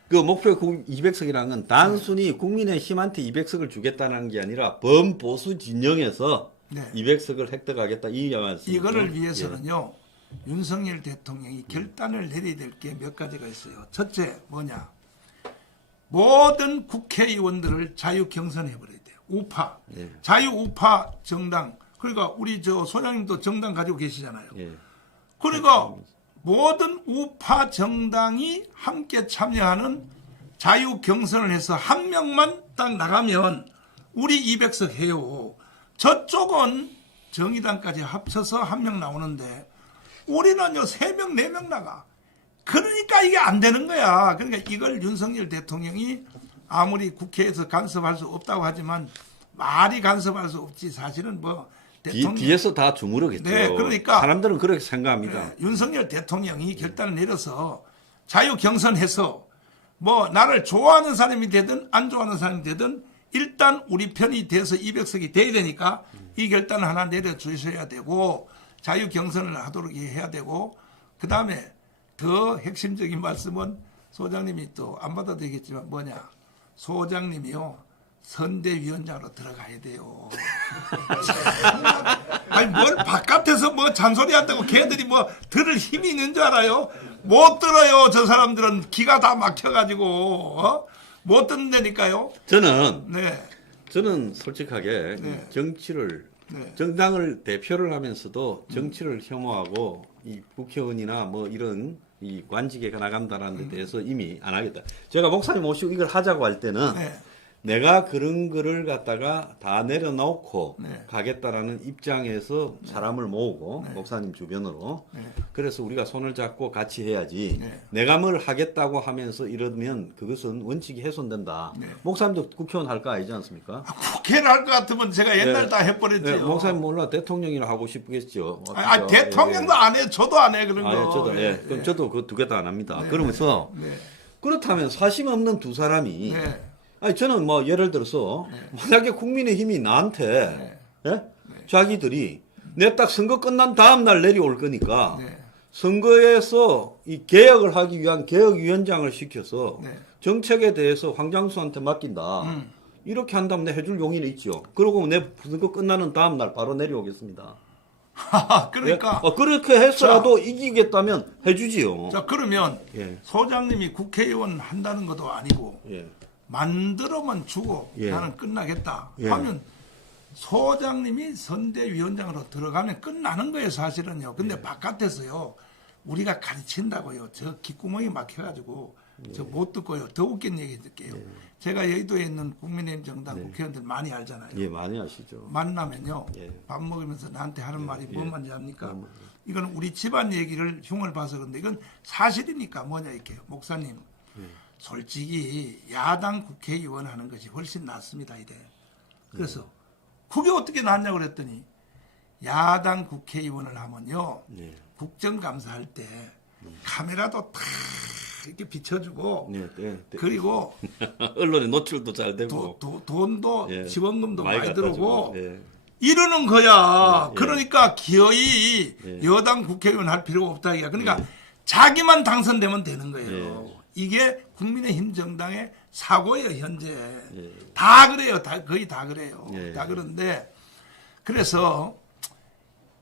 그 목표 200석이라는 건 단순히 국민의힘한테 200석을 주겠다는 게 아니라 범보수 진영에서 네. 200석을 획득하겠다 이 말씀이죠. 이거를 위해서는요. 윤석열 대통령이 결단을 내려야 될 게 몇 가지가 있어요. 첫째 뭐냐. 모든 국회의원들을 자유 경선해버려야 돼요. 우파. 예. 자유 우파 정당. 그러니까 우리 저 소장님도 정당 가지고 계시잖아요. 예. 그러니까 모든 우파 정당이 함께 참여하는 자유 경선을 해서 한 명만 딱 나가면 우리 200석 해요. 저쪽은 정의당까지 합쳐서 한 명 나오는데 우리는요 3명, 4명 나가. 그러니까 이게 안 되는 거야. 그러니까 이걸 윤석열 대통령이 아무리 국회에서 간섭할 수 없다고 하지만 말이 간섭할 수 없지. 사실은 뭐 대통령 뒤에서 다 주무르겠죠. 네, 그러니까 사람들은 그렇게 생각합니다. 윤석열 대통령이 결단을 내려서 자유 경선해서 뭐 나를 좋아하는 사람이 되든 안 좋아하는 사람이 되든 일단 우리 편이 돼서 200석이 돼야 되니까 이 결단을 하나 내려주셔야 되고 자유 경선을 하도록 해야 되고 그 다음에 더 핵심적인 말씀은 소장님이 또 안 받아도 되겠지만 뭐냐. 소장님이요. 선대위원장으로 들어가야 돼요. 아니 뭘 바깥에서 뭐 잔소리 한다고 걔들이 뭐 들을 힘이 있는 줄 알아요? 못 들어요. 저 사람들은 기가 다 막혀가지고 못 듣는다니까요. 저는 솔직하게 네. 정치를 네. 정당을 대표를 하면서도 정치를 혐오하고 이 국회의원이나 뭐 이런 이 관직에 나간다라는 데 대해서 이미 안 하겠다. 제가 목사님 모시고 이걸 하자고 할 때는 네. 내가 그런 거를 갖다가 다 내려놓고 네. 가겠다라는 입장에서 사람을 모으고 네. 목사님 주변으로 네. 그래서 우리가 손을 잡고 같이 해야지 네. 내가 뭘 하겠다고 하면서 이러면 그것은 원칙이 훼손된다. 네. 목사님도 국회의원 할 거 아니지 않습니까? 국회를 할 것 같으면 제가 옛날 네. 다 해버렸죠. 네, 목사님 몰라 대통령이라 하고 싶겠죠. 대통령도 안 해. 저도 안 해. 그런 거. 저도 그럼 저도 그 두 개 다 안 합니다. 네. 그러면서 네. 그렇다면 사심 없는 두 사람이 네. 아니 저는 뭐 예를 들어서 만약에 국민의힘이 나한테 예? 자기들이 내 딱 선거 끝난 다음 날 내려올 거니까 네. 선거에서 이 개혁을 하기 위한 개혁위원장을 시켜서 네. 정책에 대해서 황장수한테 맡긴다. 이렇게 한다면 내 해줄 용의는 있죠. 그러고 내 선거 끝나는 다음 날 바로 내려오겠습니다. 그러니까 예? 그렇게 해서라도 이기겠다면 해주지요. 자 그러면 예. 소장님이 국회의원 한다는 것도 아니고 예. 만들어만 주고 예. 나는 끝나겠다 예. 하면 소장님이 선대위원장으로 들어가면 끝나는 거예요 사실은요. 근데 바깥에서요 우리가 가르친다고요. 저 귓구멍이 막혀가지고 저 못 듣고요. 더 웃긴 얘기 드릴게요. 제가 여의도에 있는 국민의힘 정당 국회의원들 많이 알잖아요. 예, 많이 아시죠. 만나면요 예. 밥 먹으면서 나한테 하는 말이 뭔 말인지 압니까? 이건 우리 집안 얘기를 흉을 봐서 그런데 이건 사실이니까 뭐냐 이렇게 목사님 솔직히 야당 국회의원 하는 것이 훨씬 낫습니다 이래. 그래서 그게 어떻게 낫냐고 그랬더니 야당 국회의원을 하면요 국정감사할 때 카메라도 탁 이렇게 비춰주고 그리고 언론에 노출도 잘 되고 돈도 예. 지원금도 많이 많이 갖다 들어오고 주고, 예. 이러는 거야. 예. 그러니까 기어이 여당 국회의원 할 필요가 없다 이게. 그러니까 자기만 당선되면 되는 거예요. 이게 국민의힘 정당의 사고예요 현재. 다 그래요. 거의 다 그래요. 다 그런데 그래서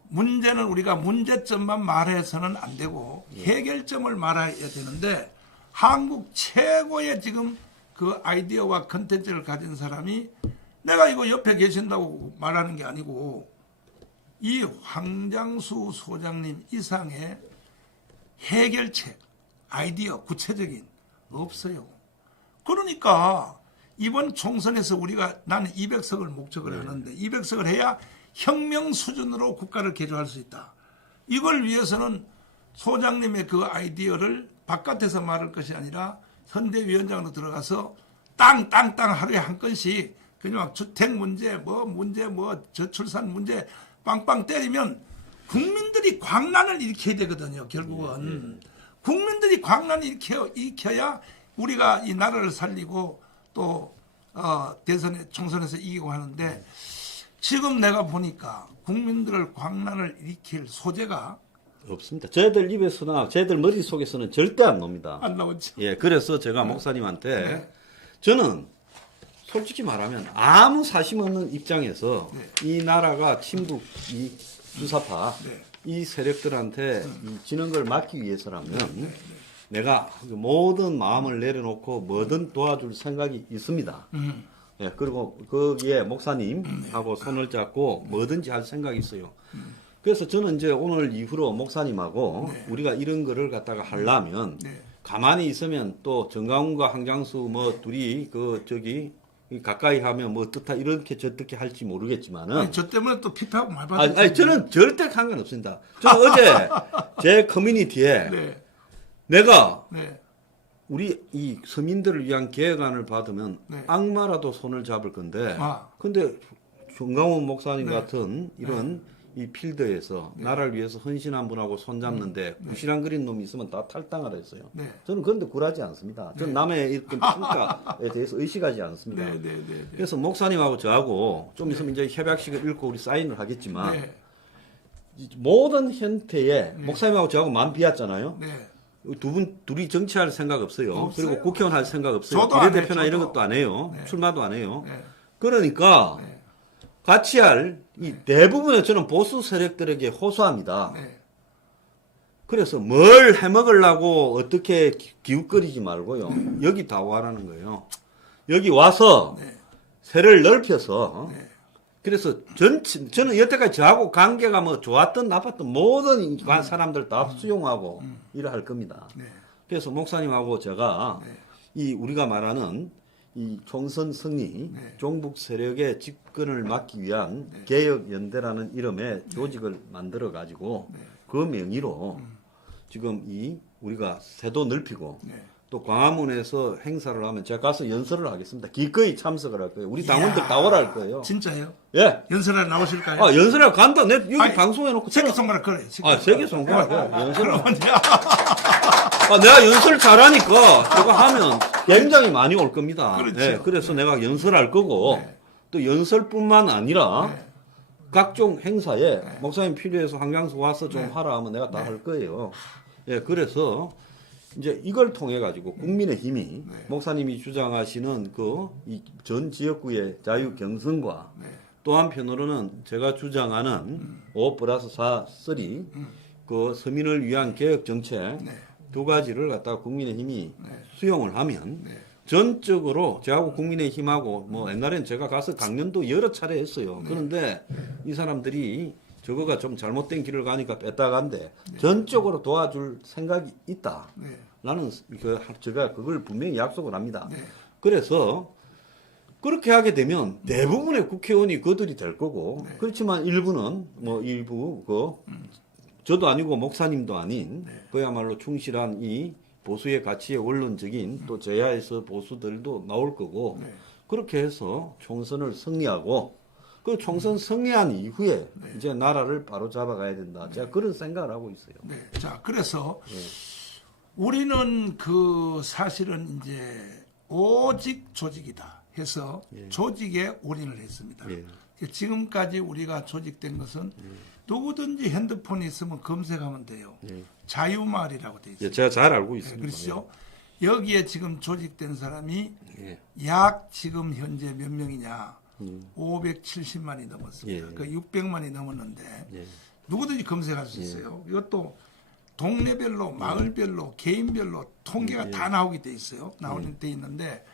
문제는 우리가 문제점만 말해서는 안 되고 해결점을 말해야 되는데 한국 최고의 지금 그 아이디어와 컨텐츠를 가진 사람이 내가 이거 옆에 계신다고 말하는 게 아니고 이 황장수 소장님 이상의 해결책, 아이디어, 구체적인 없어요. 그러니까 이번 총선에서 우리가 나는 200석을 목적을 하는데 200석을 해야 혁명 수준으로 국가를 개조할 수 있다. 이걸 위해서는 소장님의 그 아이디어를 바깥에서 말할 것이 아니라 선대위원장으로 들어가서 땅 하루에 한 건씩 그냥 주택 문제, 저출산 문제 빵빵 때리면 국민들이 광란을 일으켜야 되거든요. 결국은 국민들이 광란을 일으켜야 우리가 이 나라를 살리고 또 대선에 총선에서 이기고 하는데 지금 내가 보니까 국민들을 광란을 일으킬 소재가 없습니다. 저희들 입에서나 저희들 머릿속에서는 절대 안 놉니다. 안 나오죠. 예, 그래서 제가 목사님한테 저는 솔직히 말하면 아무 사심 없는 입장에서 이 나라가 친북 이 주사파 이 세력들한테 이 지는 걸 막기 위해서라면 내가 모든 마음을 내려놓고 뭐든 도와줄 생각이 있습니다. 예, 그리고 거기에 목사님하고 손을 잡고 뭐든지 할 생각이 있어요. 그래서 저는 이제 오늘 이후로 목사님하고 우리가 이런 거를 갖다가 하려면 가만히 있으면 또 정강훈과 황장수 뭐 둘이 가까이 하면 뭐 어떻다 이렇게 저렇게 할지 모르겠지만은 아니, 저 때문에 또 피파하고 말 받았어요. 아니 저는 절대 상관없습니다. 저는 어제 제 커뮤니티에 내가 우리 이 서민들을 위한 계획안을 받으면 악마라도 손을 잡을 건데 근데 정강훈 목사님 같은 이런 이 필드에서 나라를 위해서 헌신한 분하고 손잡는데 부실한거린 놈이 있으면 다 탈당하라 했어요. 저는 그런데 굴하지 않습니다. 저는 남의 이런 평가에 대해서 의식하지 않습니다. 그래서 목사님하고 저하고 좀 있으면 이제 협약식을 읽고 우리 사인을 하겠지만 모든 형태의 목사님하고 저하고 마음 비었잖아요. 둘이 정치할 생각 없어요. 그리고 국회의원 할 생각 없어요. 비례대표나 이런 것도 안 해요. 출마도 안 해요. 그러니까 같이 할 이 대부분의 저는 보수 세력들에게 호소합니다. 그래서 뭘 해먹으려고 어떻게 기웃거리지 말고요. 여기 다 와라는 거예요. 여기 와서 세를 넓혀서 그래서 저는 여태까지 저하고 관계가 뭐 좋았던 나빴던 모든 사람들 다 수용하고 일을 할 겁니다. 그래서 목사님하고 제가 이 우리가 말하는 이 총선 승리, 종북 세력의 집권을 막기 위한 개혁연대라는 이름의 조직을 만들어 가지고 그 명의로 지금 이 우리가 세도 넓히고 또 광화문에서 행사를 하면 제가 가서 연설을 하겠습니다. 기꺼이 참석을 할 거예요. 우리 당원들 다 오라 할 거예요. 진짜요? 예. 연설하러 나오실까요? 연설하러 간다. 내 여기 방송해놓고. 세계 손가락 그래. 세계 손가락. 연설. 그러면 내가 연설 잘하니까 저거 하면 굉장히 많이 올 겁니다. 그렇죠. 그래서 내가 연설할 거고 또 연설뿐만 아니라 각종 행사에 목사님 필요해서 황장수 와서 좀 하라 하면 내가 다 할 거예요. 예, 그래서 이제 이걸 통해 가지고 국민의힘이 목사님이 주장하시는 그 전 지역구의 자유 경선과 또 한편으로는 제가 주장하는 5+4, 3, 그 서민을 위한 개혁 정책 두 가지를 갖다가 국민의힘이 수용을 하면 전적으로 저하고 국민의힘하고 뭐 옛날엔 제가 가서 강연도 여러 차례 했어요. 그런데 이 사람들이 저거가 좀 잘못된 길을 가니까 뺐다간데 전적으로 도와줄 생각이 있다. 나는 제가 그걸 분명히 약속을 합니다. 그래서 그렇게 하게 되면 대부분의 국회의원이 그들이 될 거고 그렇지만 일부는 뭐 일부 저도 아니고 목사님도 아닌 네. 그야말로 충실한 이 보수의 가치에 원론적인 또 제야에서 보수들도 나올 거고 네. 그렇게 해서 총선을 승리하고 그 총선 승리한 이후에 이제 나라를 바로 잡아가야 된다. 제가 그런 생각을 하고 있어요. 네. 자, 그래서 네. 우리는 그 사실은 이제 오직 조직이다 해서 조직에 올인을 했습니다. 예. 지금까지 우리가 조직된 것은 누구든지 핸드폰이 있으면 검색하면 돼요. 예. 자유마을이라고 돼 있어요. 예, 제가 잘 알고 네, 있습니다. 그렇죠. 여기에 지금 조직된 사람이 예. 약 지금 현재 몇 명이냐? 570만이 넘었습니다. 예. 그 600만이 넘었는데 예. 누구든지 검색할 수 있어요. 이것도 동네별로, 마을별로, 개인별로 통계가 다 나오게 돼 있어요. 나오게 돼 있는데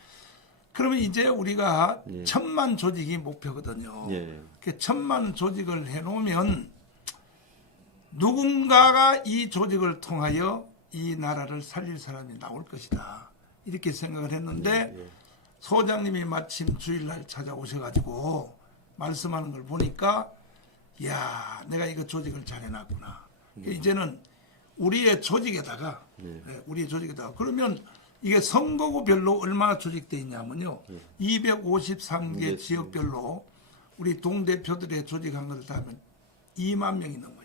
그러면 이제 우리가 1000만 조직이 목표거든요. 예. 그 1000만 조직을 해놓으면 누군가가 이 조직을 통하여 이 나라를 살릴 사람이 나올 것이다. 이렇게 생각을 했는데 소장님이 마침 주일날 찾아오셔가지고 말씀하는 걸 보니까 야, 내가 이거 조직을 잘 해놨구나. 이제는 우리의 조직에다가 우리의 조직에다가 그러면 이게 선거구별로 얼마나 조직돼 있냐면요. 253개 지역별로 우리 동대표들의 조직한 것을 다 하면 2만 명이 넘어요.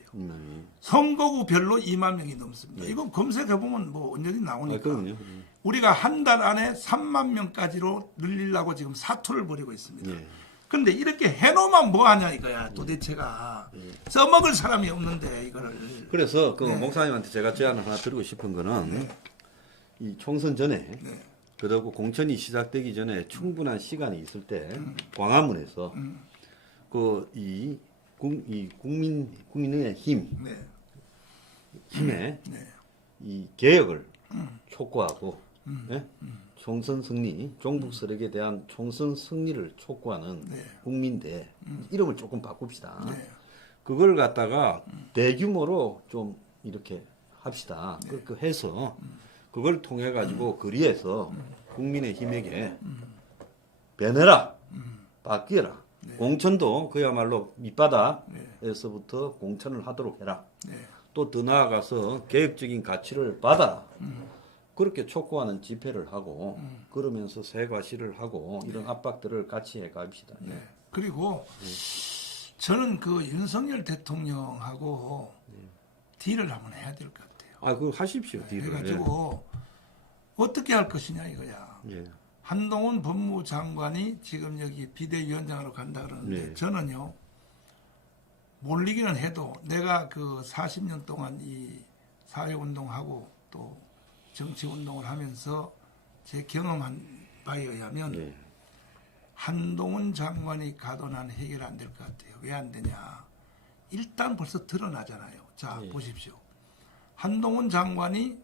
선거구별로 2만 명이 넘습니다. 이거 검색해보면 뭐 언제든지 나오니까. 그럼요. 우리가 한 달 안에 3만 명까지로 늘리려고 지금 사투를 벌이고 있습니다. 그런데 이렇게 해놓으면 뭐하냐 이거야 도대체가. 써먹을 사람이 없는데 이거를. 그래서 그 목사님한테 제가 제안을 하나 드리고 싶은 거는 이 총선 전에 그리고 공천이 시작되기 전에 충분한 시간이 있을 때 광화문에서 그 국민의 힘에 이 개혁을 촉구하고 총선 승리, 종북 세력에 대한 총선 승리를 촉구하는 국민대 이름을 조금 바꿉시다. 그걸 갖다가 대규모로 좀 이렇게 합시다. 그렇게 해서 그걸 통해 가지고 거리에서 국민의 힘에게 변해라, 바뀌어라. 공천도 그야말로 밑바닥에서부터 공천을 하도록 해라. 또 더 나아가서 개혁적인 가치를 받아라. 그렇게 촉구하는 집회를 하고 그러면서 세과시를 하고 이런 압박들을 같이 해갑시다. 그리고 저는 그 윤석열 대통령하고 딜을 한번 해야 될 것 같아요. 아, 그거 하십시오. 딜을. 그래가지고 어떻게 할 것이냐 이거야. 한동훈 법무장관이 지금 여기 비대위원장으로 간다 그러는데 저는요 몰리기는 해도 내가 그 40년 동안 이 사회운동하고 또 정치운동을 하면서 제 경험한 바에 의하면 한동훈 장관이 가도 난 해결 안 될 것 같아요. 왜 안 되냐? 일단 벌써 드러나잖아요. 자 보십시오. 한동훈 장관이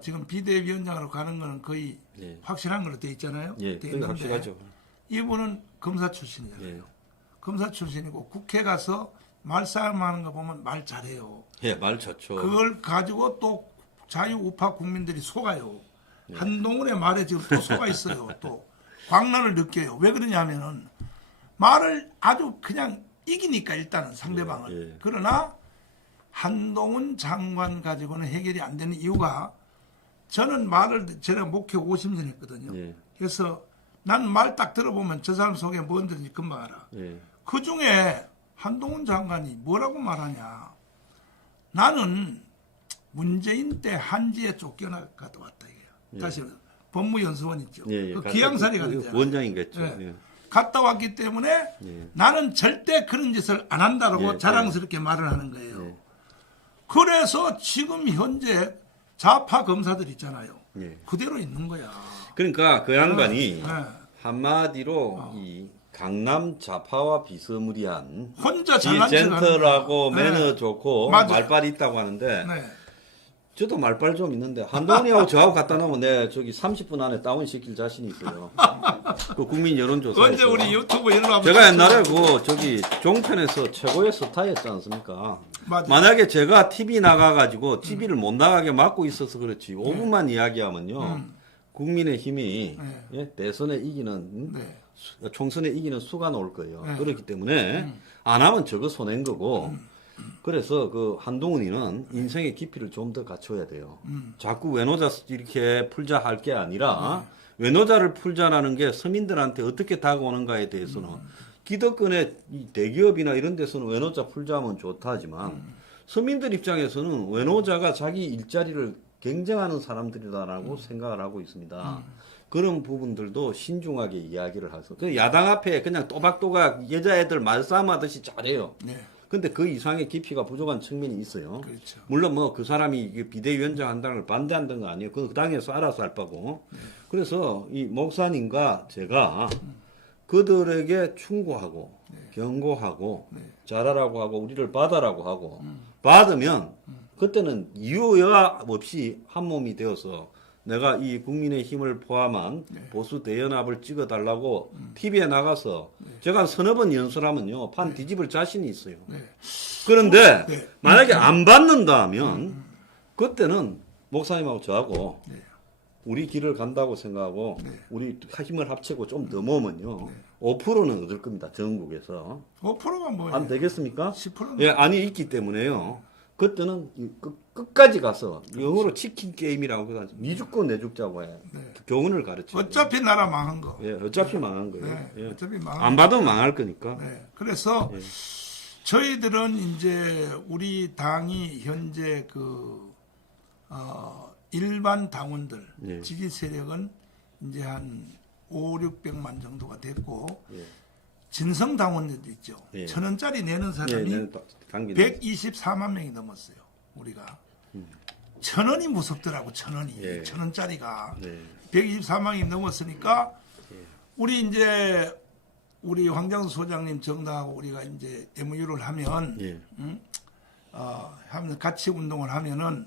지금 비대위원장으로 가는 거는 거의 확실한 걸로 돼 있잖아요. 돼 있는데 확실하죠. 이분은 검사 출신이잖아요. 검사 출신이고 국회 가서 말싸움하는 거 보면 말 잘해요. 말 좋죠. 그걸 가지고 또 자유우파 국민들이 속아요. 한동훈의 말에 지금 또 속아 있어요. 또 광란을 느껴요. 왜 그러냐면은 말을 아주 그냥 이기니까 일단은 상대방을. 그러나 한동훈 장관 가지고는 해결이 안 되는 이유가 저는 말을 제가 목회 50년 했거든요. 그래서 난 말 딱 들어보면 저 사람 속에 뭔지 금방 알아. 그 중에 한동훈 장관이 뭐라고 말하냐. 나는 문재인 때 한지에 쫓겨나갔다 왔다 이게요. 다시 법무연수원 있죠. 그 기양사리 가잖아요. 원장이겠죠. 갔다 왔기 때문에 나는 절대 그런 짓을 안 한다라고 자랑스럽게 말을 하는 거예요. 그래서 지금 현재 좌파 검사들 있잖아요. 그대로 있는 거야. 그러니까 그 양반이 한마디로 이 강남 좌파와 비스무리한 혼자 잘난 젠틀하고 매너 좋고 말빨이 있다고 하는데 저도 말빨 좀 있는데 한동훈이하고 저하고 갖다 놓으면 내 저기 30분 안에 다운 시킬 자신이 있어요. 그 국민 여론조사에서. 언제 우리 유튜브 일로 한번 제가 옛날에 그 저기 종편에서 최고의 스타였지 않습니까? 맞아요. 만약에 제가 TV 나가가지고 TV를 못 나가게 막고 있어서 그렇지 5분만 이야기하면요 국민의 힘이 대선에 이기는 총선에 이기는 수가 나올 거예요. 그렇기 때문에 안 하면 저거 손해인 거고 그래서 그 한동훈이는 인생의 깊이를 좀 더 갖춰야 돼요. 자꾸 외노자 이렇게 풀자 할 게 아니라 외노자를 풀자라는 게 서민들한테 어떻게 다가오는가에 대해서는 기득권의 이 대기업이나 이런 데서는 외노자 풀자면 좋다지만 서민들 입장에서는 외노자가 자기 일자리를 경쟁하는 사람들이다라고 생각을 하고 있습니다. 그런 부분들도 신중하게 이야기를 해서 그 야당 앞에 그냥 또박또박 여자애들 말싸움하듯이 잘해요. 네. 근데 그 이상의 깊이가 부족한 측면이 있어요. 그렇죠. 물론 뭐 그 사람이 비대위원장 한다는 걸 반대한다는 거 아니에요. 그 당에서 알아서 할 바고. 그래서 이 목사님과 제가 그들에게 충고하고 경고하고 잘하라고 하고 우리를 받아라고 하고 받으면 그때는 이유야 없이 한 몸이 되어서 내가 이 국민의힘을 포함한 보수 대연합을 찍어달라고 TV에 나가서 제가 한 서너 번 연설하면요 판 뒤집을 자신이 있어요. 그런데 만약에 안 받는다 하면 그때는 목사님하고 저하고 우리 길을 간다고 생각하고 우리 힘을 합치고 좀 더 모으면요 5%는 얻을 겁니다. 전국에서. 5%가 뭐예요? 안 되겠습니까? 10%는 예, 아니 있기 때문에요. 그때는 끝까지 가서 영어로 치킨 게임이라고 해가지고 니 죽고 내 죽자고 해. 교훈을 가르쳐. 어차피 나라 망한 거. 예, 어차피 망한 거예요. 네, 예. 어차피 망한 안 받으면 망할 거니까. 네. 그래서 저희들은 이제 우리 당이 현재 일반 당원들 지지 세력은 이제 한 500~600만 정도가 됐고 진성 당원들도 있죠. 1,000원짜리 내는 사람이 124만 명이 넘었어요. 우리가 1,000원이 무섭더라고. 1,000원이 1,000원짜리가 124만이 넘었으니까 우리 이제 우리 황장수 소장님 정당하고 우리가 이제 MOU를 하면 하면 같이 운동을 하면은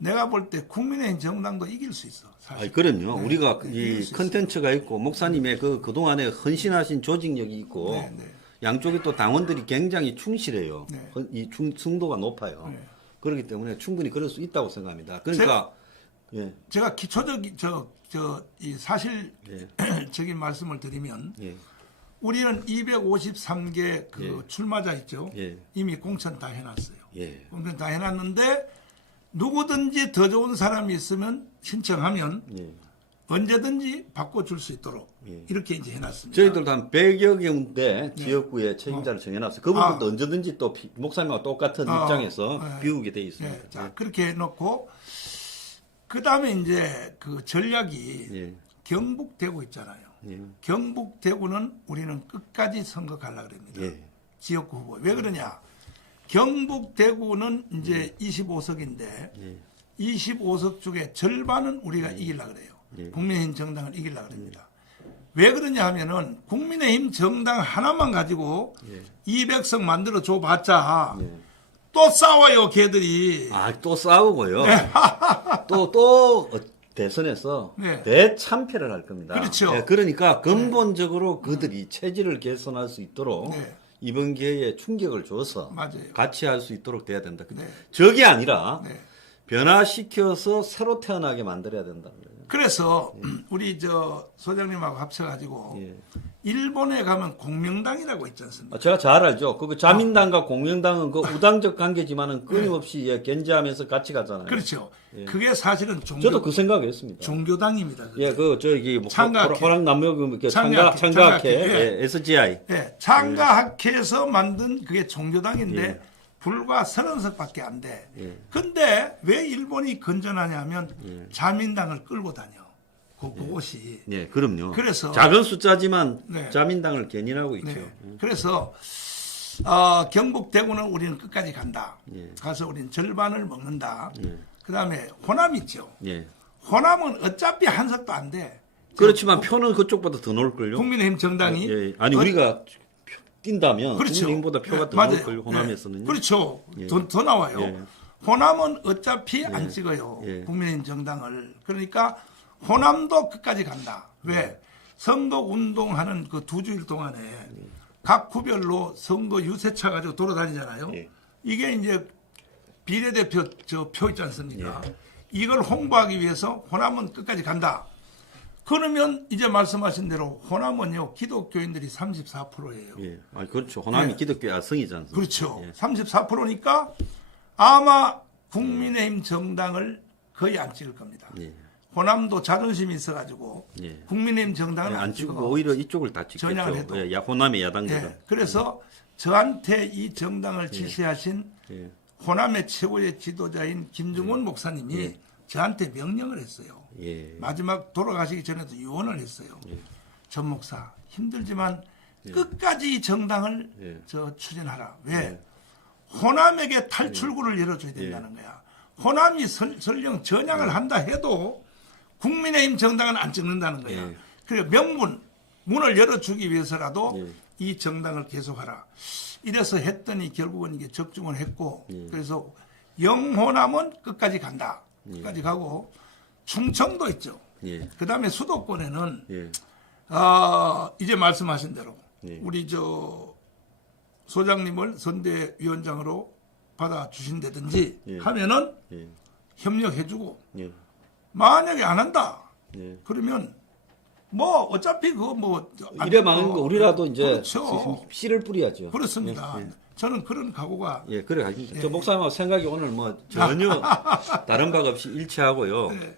내가 볼 때 국민의힘 정당도 이길 수 있어. 사실. 아니, 그럼요. 우리가 이 컨텐츠가 있고 목사님의 그동안에 헌신하신 조직력이 있고 양쪽에 또 당원들이 굉장히 충실해요. 이 승도가 높아요. 그렇기 때문에 충분히 그럴 수 있다고 생각합니다. 그러니까 제가 기초적인 이 사실적인 말씀을 드리면 우리는 253개 출마자 있죠. 이미 공천 다 해놨어요. 공천 다 해놨는데 누구든지 더 좋은 사람이 있으면 신청하면 언제든지 바꿔줄 수 있도록 이렇게 이제 해놨습니다. 저희들도 한 100여 군데 지역구에 책임자를 정해놨어요. 그분들도 언제든지 또 목사님과 똑같은 입장에서 비우게 돼 있습니다. 자, 그렇게 해놓고 그 다음에 이제 그 전략이 경북대구 있잖아요. 경북대구는 우리는 끝까지 선거 가려고 합니다. 지역구 후보. 왜 그러냐? 경북대구는 이제 25석인데 25석 중에 절반은 우리가 이기려고 그래요. 국민의힘 정당을 이기려고 합니다. 왜 그러냐 하면은 국민의힘 정당 하나만 가지고 200석 만들어 줘봤자 또 싸워요, 걔들이. 또 싸우고요. 또 대선에서 대참패를 할 겁니다. 그렇죠. 그러니까 근본적으로 그들이 체질을 개선할 수 있도록 이번 기회에 충격을 줘서 같이 할 수 있도록 돼야 된다. 적이 아니라 변화시켜서 새로 태어나게 만들어야 된다. 그래서 우리 소장님하고 합쳐가지고 일본에 가면 공명당이라고 있지 않습니까? 제가 잘 알죠. 그 자민당과 공명당은 그 우당적 관계지만은 끊임없이 견제하면서 같이 가잖아요. 그렇죠. 그게 사실은 저도 그 생각했습니다. 종교당입니다. 저기 창가학회. 호랑남묘 창가학회, SGI. 창가학회에서 만든 그게 종교당인데 불과 30석밖에 안 돼. 근데 왜 일본이 건전하냐면 자민당을 끌고 다녀. 그것이. 그럼요. 그래서 작은 숫자지만 자민당을 견인하고 있죠. 그래서 경북 대구는 우리는 끝까지 간다. 가서 우리는 절반을 먹는다. 그다음에 호남 있죠. 호남은 어차피 한 석도 안 돼. 그렇지만 표는 그쪽보다 더 넣을걸요. 국민의힘 정당이 아니 우리가 뛴다면 그렇죠. 국민의힘보다 표가 더 넣을걸요. 호남에서는요. 그렇죠. 더 나와요. 호남은 어차피 안 찍어요. 국민의힘 정당을. 그러니까 호남도 끝까지 간다. 왜? 선거 운동하는 그 2주일 동안에 각 구별로 선거 유세차 가지고 돌아다니잖아요. 이게 이제 비례대표 표 있지 않습니까? 이걸 홍보하기 위해서 호남은 끝까지 간다. 그러면 이제 말씀하신 대로 호남은요 기독교인들이 34%예요. 예. 아, 그렇죠. 호남이 예. 기독교 야성이지 않습니까? 그렇죠. 예. 34%니까 아마 국민의힘 정당을 거의 안 찍을 겁니다. 예. 호남도 자존심이 있어가지고 예. 국민의힘 정당은 안 안 찍고 찍고 오히려 이쪽을 다 전향을 찍겠죠. 해도. 예, 호남의 야당들은. 예, 그래서 저한테 이 정당을 지시하신 예. 호남의 최고의 지도자인 김중원 목사님이 예. 저한테 명령을 했어요. 예. 마지막 돌아가시기 전에도 유언을 했어요. 전 목사 힘들지만 끝까지 이 정당을 예. 저 추진하라. 왜? 호남에게 탈출구를 열어줘야 된다는 거야. 호남이 설령 전향을 한다 해도 국민의힘 정당은 안 찍는다는 거야. 예. 그래 문을 열어주기 위해서라도 예. 이 정당을 계속하라. 이래서 했더니 결국은 이게 적중을 했고 그래서 영호남은 끝까지 간다. 끝까지 가고 충청도 있죠. 예. 그 다음에 수도권에는 예. 이제 말씀하신 대로 예. 우리 저 소장님을 선대위원장으로 받아주신다든지 예. 하면은 예. 협력해주고 예. 만약에 안 한다 예. 그러면 뭐 어차피 그거 뭐 이래 망한 거 우리라도 이제 그렇죠. 씨를 뿌려야죠. 그렇습니다. 예. 저는 그런 각오가 예, 그래 가지고 저 목사님하고 생각이 오늘 뭐 전혀 다른 바 없이 일치하고요. 네.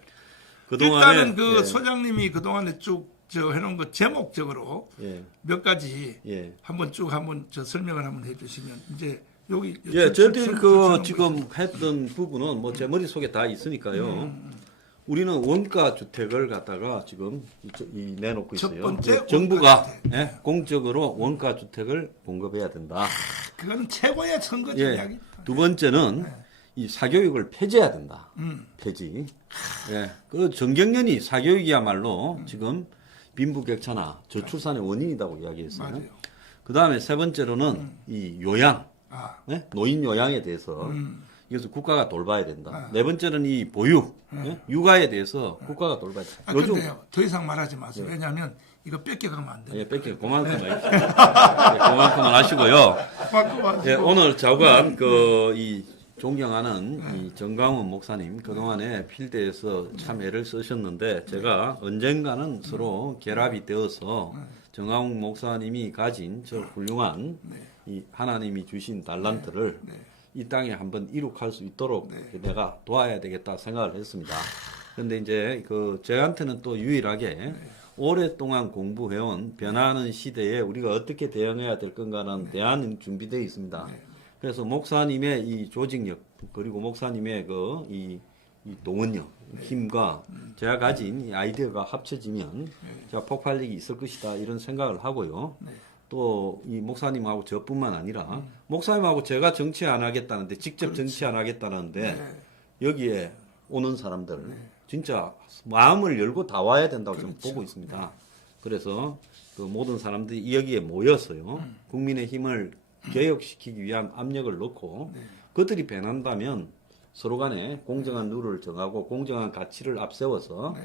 그동안에 일단은 그 예. 소장님이 그동안에 쭉 저 해놓은 거 제목적으로 예. 몇 가지 예. 한번 쭉 한번 저 설명을 한번 해주시면 이제 여기 예, 저희들이 그 지금 했던 부분은 뭐 제 머릿속에 다 있으니까요. 우리는 원가 주택을 갖다가 지금 내놓고 첫 있어요. 번째 예, 정부가 원가주택. 예, 공적으로 원가 주택을 공급해야 된다. 그거는 최고의 선거 예. 전략이. 두 번째는 이 사교육을 폐지해야 된다. 폐지. 예. 그 정경련이 사교육이야말로 지금 빈부격차나 저출산의 원인이라고 이야기했어요. 맞아요. 그 다음에 세 번째로는 이 요양, 아, 예? 노인 요양에 대해서 이것을 국가가 돌봐야 된다. 네 번째는 이 보육, 예? 육아에 대해서 국가가 돌봐야 된다. 아 근데요 더 이상 말하지 마세요. 왜냐하면 이거 뺏겨가면 안 돼요. 예, 뺏겨 그만큼만 예, 그만큼만 하시고요. 예, 오늘 좌우간 이 존경하는 이 정강훈 목사님 그동안에 필드에서 참 애를 쓰셨는데 제가 언젠가는 서로 결합이 되어서 정강훈 목사님이 가진 저 훌륭한 이 하나님이 주신 달란트를 이 땅에 한번 이룩할 수 있도록 내가 도와야 되겠다 생각을 했습니다. 그런데 이제 그 저한테는 또 유일하게 오랫동안 공부해온 변화하는 시대에 우리가 어떻게 대응해야 될 건가라는 대안은 준비되어 있습니다. 그래서 목사님의 이 조직력 그리고 목사님의 이 동원력 힘과 제가 가진 이 아이디어가 합쳐지면 제가 폭발력이 있을 것이다 이런 생각을 하고요. 또 이 목사님하고 저뿐만 아니라 목사님하고 제가 정치 안 하겠다는데 직접 정치 안 하겠다는데 여기에 오는 사람들 진짜 마음을 열고 다 와야 된다고 저는 보고 있습니다. 그래서 그 모든 사람들이 여기에 모여서요. 국민의 힘을 개혁시키기 위한 압력을 넣고 그들이 배난다면 서로 간에 공정한 룰을 정하고 공정한 가치를 앞세워서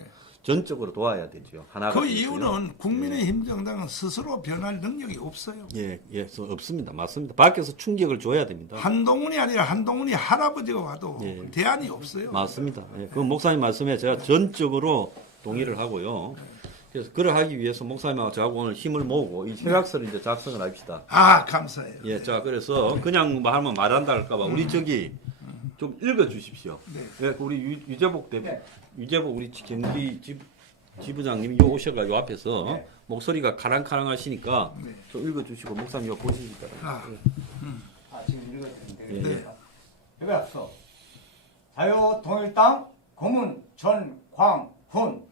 전적으로 도와야 되죠. 하나가 그 되고요. 이유는 국민의힘 정당은 스스로 변할 능력이 없어요. 예, 없습니다. 맞습니다. 밖에서 충격을 줘야 됩니다. 한동훈이 아니라 한동훈이 할아버지가 와도 예. 대안이 없어요. 맞습니다. 예, 그 목사님 말씀에 제가 전적으로 동의를 하고요. 그래서 그걸 하기 위해서 목사님하고 저하고 오늘 힘을 모으고 이 철학서를 이제 작성을 합시다. 아 감사해요. 예, 자 그래서 그냥 뭐 하면 말한다 할까봐 우리 저기 좀 읽어 주십시오. 예, 우리 유재복 대표, 유재복 우리 경기 지부장님이 요 오셔가 요 앞에서 목소리가 카랑카랑하시니까 좀 읽어 주시고 목사님 요 보시니까. 지금 읽었는데. 예, 예. 여기 앞서 자유통일당 고문 전광훈,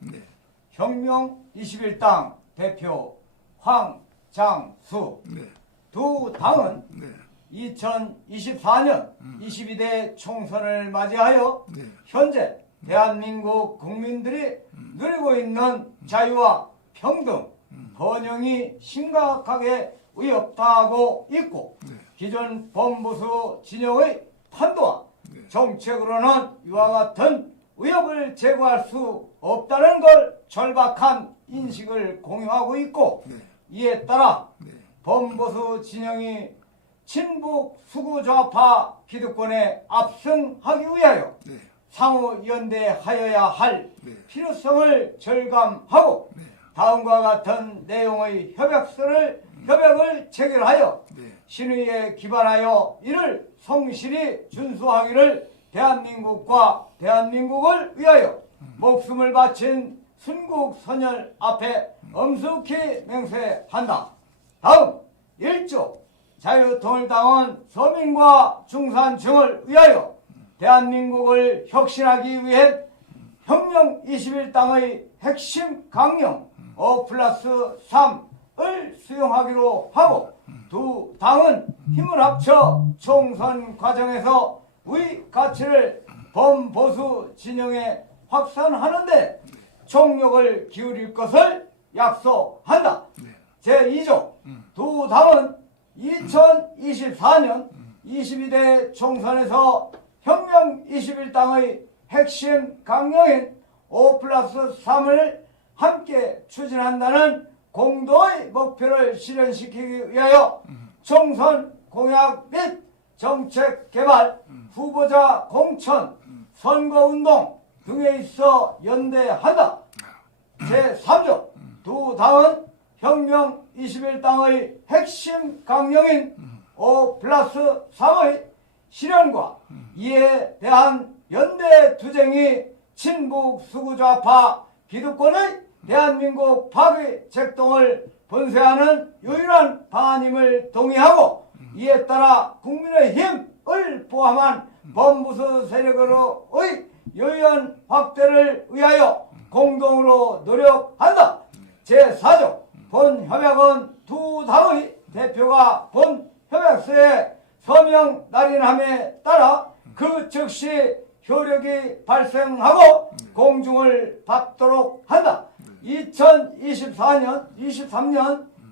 혁명 21당 대표 황장수. 두 당은 2024년 22대 총선을 맞이하여 현재 대한민국 국민들이 누리고 있는 자유와 평등, 번영이 심각하게 위협당하고 있고 기존 범보수 진영의 판도와 정책으로는 이와 같은 위협을 제거할 수 없다는 걸 절박한 인식을 공유하고 있고 이에 따라 범보수 진영이 친북 수구 좌파 기득권에 압승하기 위하여 상호 연대하여야 할 네. 필요성을 절감하고 다음과 같은 내용의 협약을 체결하여 네. 신의에 기반하여 이를 성실히 준수하기를 대한민국과 대한민국을 위하여 목숨을 바친 순국 선열 앞에 엄숙히 맹세한다. 다음 1조 자유통일당은 서민과 중산층을 위하여 대한민국을 혁신하기 위해 혁명 21당의 핵심 강령 5+3을 수용하기로 하고 두 당은 힘을 합쳐 총선 과정에서 위 가치를 범보수 진영에 확산하는데 총력을 기울일 것을 약속한다. 제2조 두 당은 2024년 22대 총선에서 혁명 21당의 핵심 강령인 5+3을 함께 추진한다는 공동의 목표를 실현시키기 위하여 총선 공약 및 정책 개발, 후보자 공천, 선거운동 등에 있어 연대한다. 제3조 두 당은 혁명 21당의 핵심 강령인 5+3의 실현과 이에 대한 연대 투쟁이 친북 수구좌파 기득권의 대한민국 파괴 책동을 번세하는 유일한 방안임을 동의하고 이에 따라 국민의힘을 포함한 범보수 세력으로의 유연 확대를 위하여 공동으로 노력한다. 제4조 본 협약은 두 당의 대표가 본 협약서에 서명 날인함에 따라 그 즉시 효력이 발생하고 공중을 받도록 한다. 2023년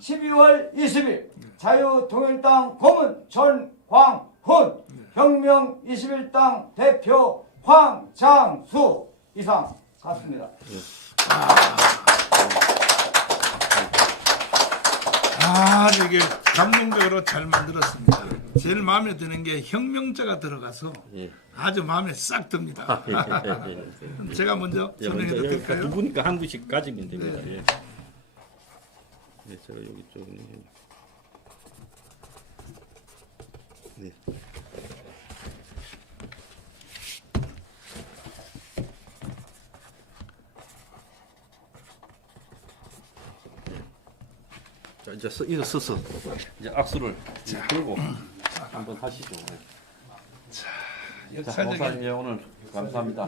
12월 20일 자유통일당 고문 전광훈, 혁명 21당 대표 황장수 이상 같습니다. 이게 감동적으로 잘 만들었습니다. 제일 마음에 드는 게 혁명자가 들어가서 아주 마음에 싹 듭니다. 제가 먼저 설명해도 될까요? 두 분이니까 한 분씩 가지면 됩니다. 예. 네, 제가 여기 좀. 네. 자, 이제 이거 서서 이제 악수를 들고 한번 하시죠. 네. 자, 목사님, 예, 오늘 감사합니다.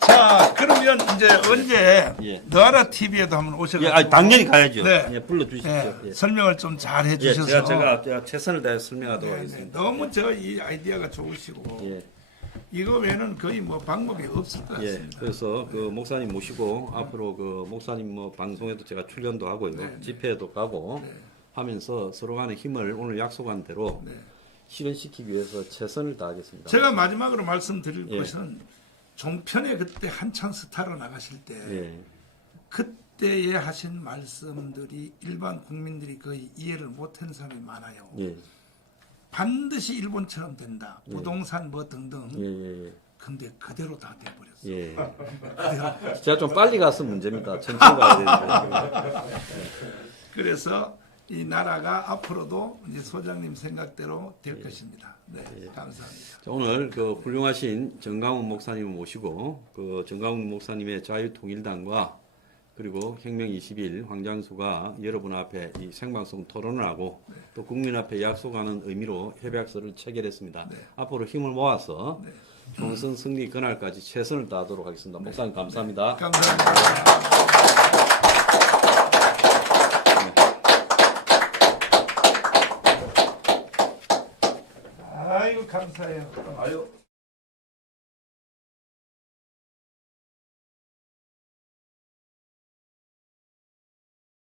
자, 그러면 이제 언제 예. 너하라 TV에도 한번 예, 오셔가지고 당연히 가야죠. 네. 예, 불러주십시오. 예. 설명을 좀 잘 예, 해주셔서 제가 최선을 다해 설명하도록 하겠습니다. 너무 저 이 아이디어가 좋으시고 예. 이거 외에는 거의 뭐 방법이 없을 것 예, 같습니다. 그래서 그 목사님 모시고 앞으로 그 목사님 뭐 방송에도 제가 출연도 하고요, 집회에도 가고 하면서 서로 간의 힘을 오늘 약속한 대로 실현시키기 위해서 최선을 다하겠습니다. 제가 마지막으로 말씀드릴 예. 것은 종편에 그때 한창 스타로 나가실 때 예, 그때에 하신 말씀들이 일반 국민들이 거의 이해를 못하는 사람이 많아요. 예, 반드시 일본처럼 된다. 부동산 뭐 등등. 예, 예. 근데 그대로 다 돼버렸어요. 예. 제가 좀 빨리 가서 문제입니다. 천천히 가야 되는데. 그래서 이 나라가 앞으로도 이제 소장님 생각대로 될 것입니다. 네, 감사합니다. 자, 오늘 그 훌륭하신 정강훈 목사님을 모시고 그 정강훈 목사님의 자유통일당과 그리고 혁명 21 황장수가 여러분 앞에 이 생방송 토론을 하고 또 국민 앞에 약속하는 의미로 협약서를 체결했습니다. 앞으로 힘을 모아서 총선 승리 그날까지 최선을 다하도록 하겠습니다. 목사님 감사합니다. 감사합니다. 아이고 감사해요. 아유.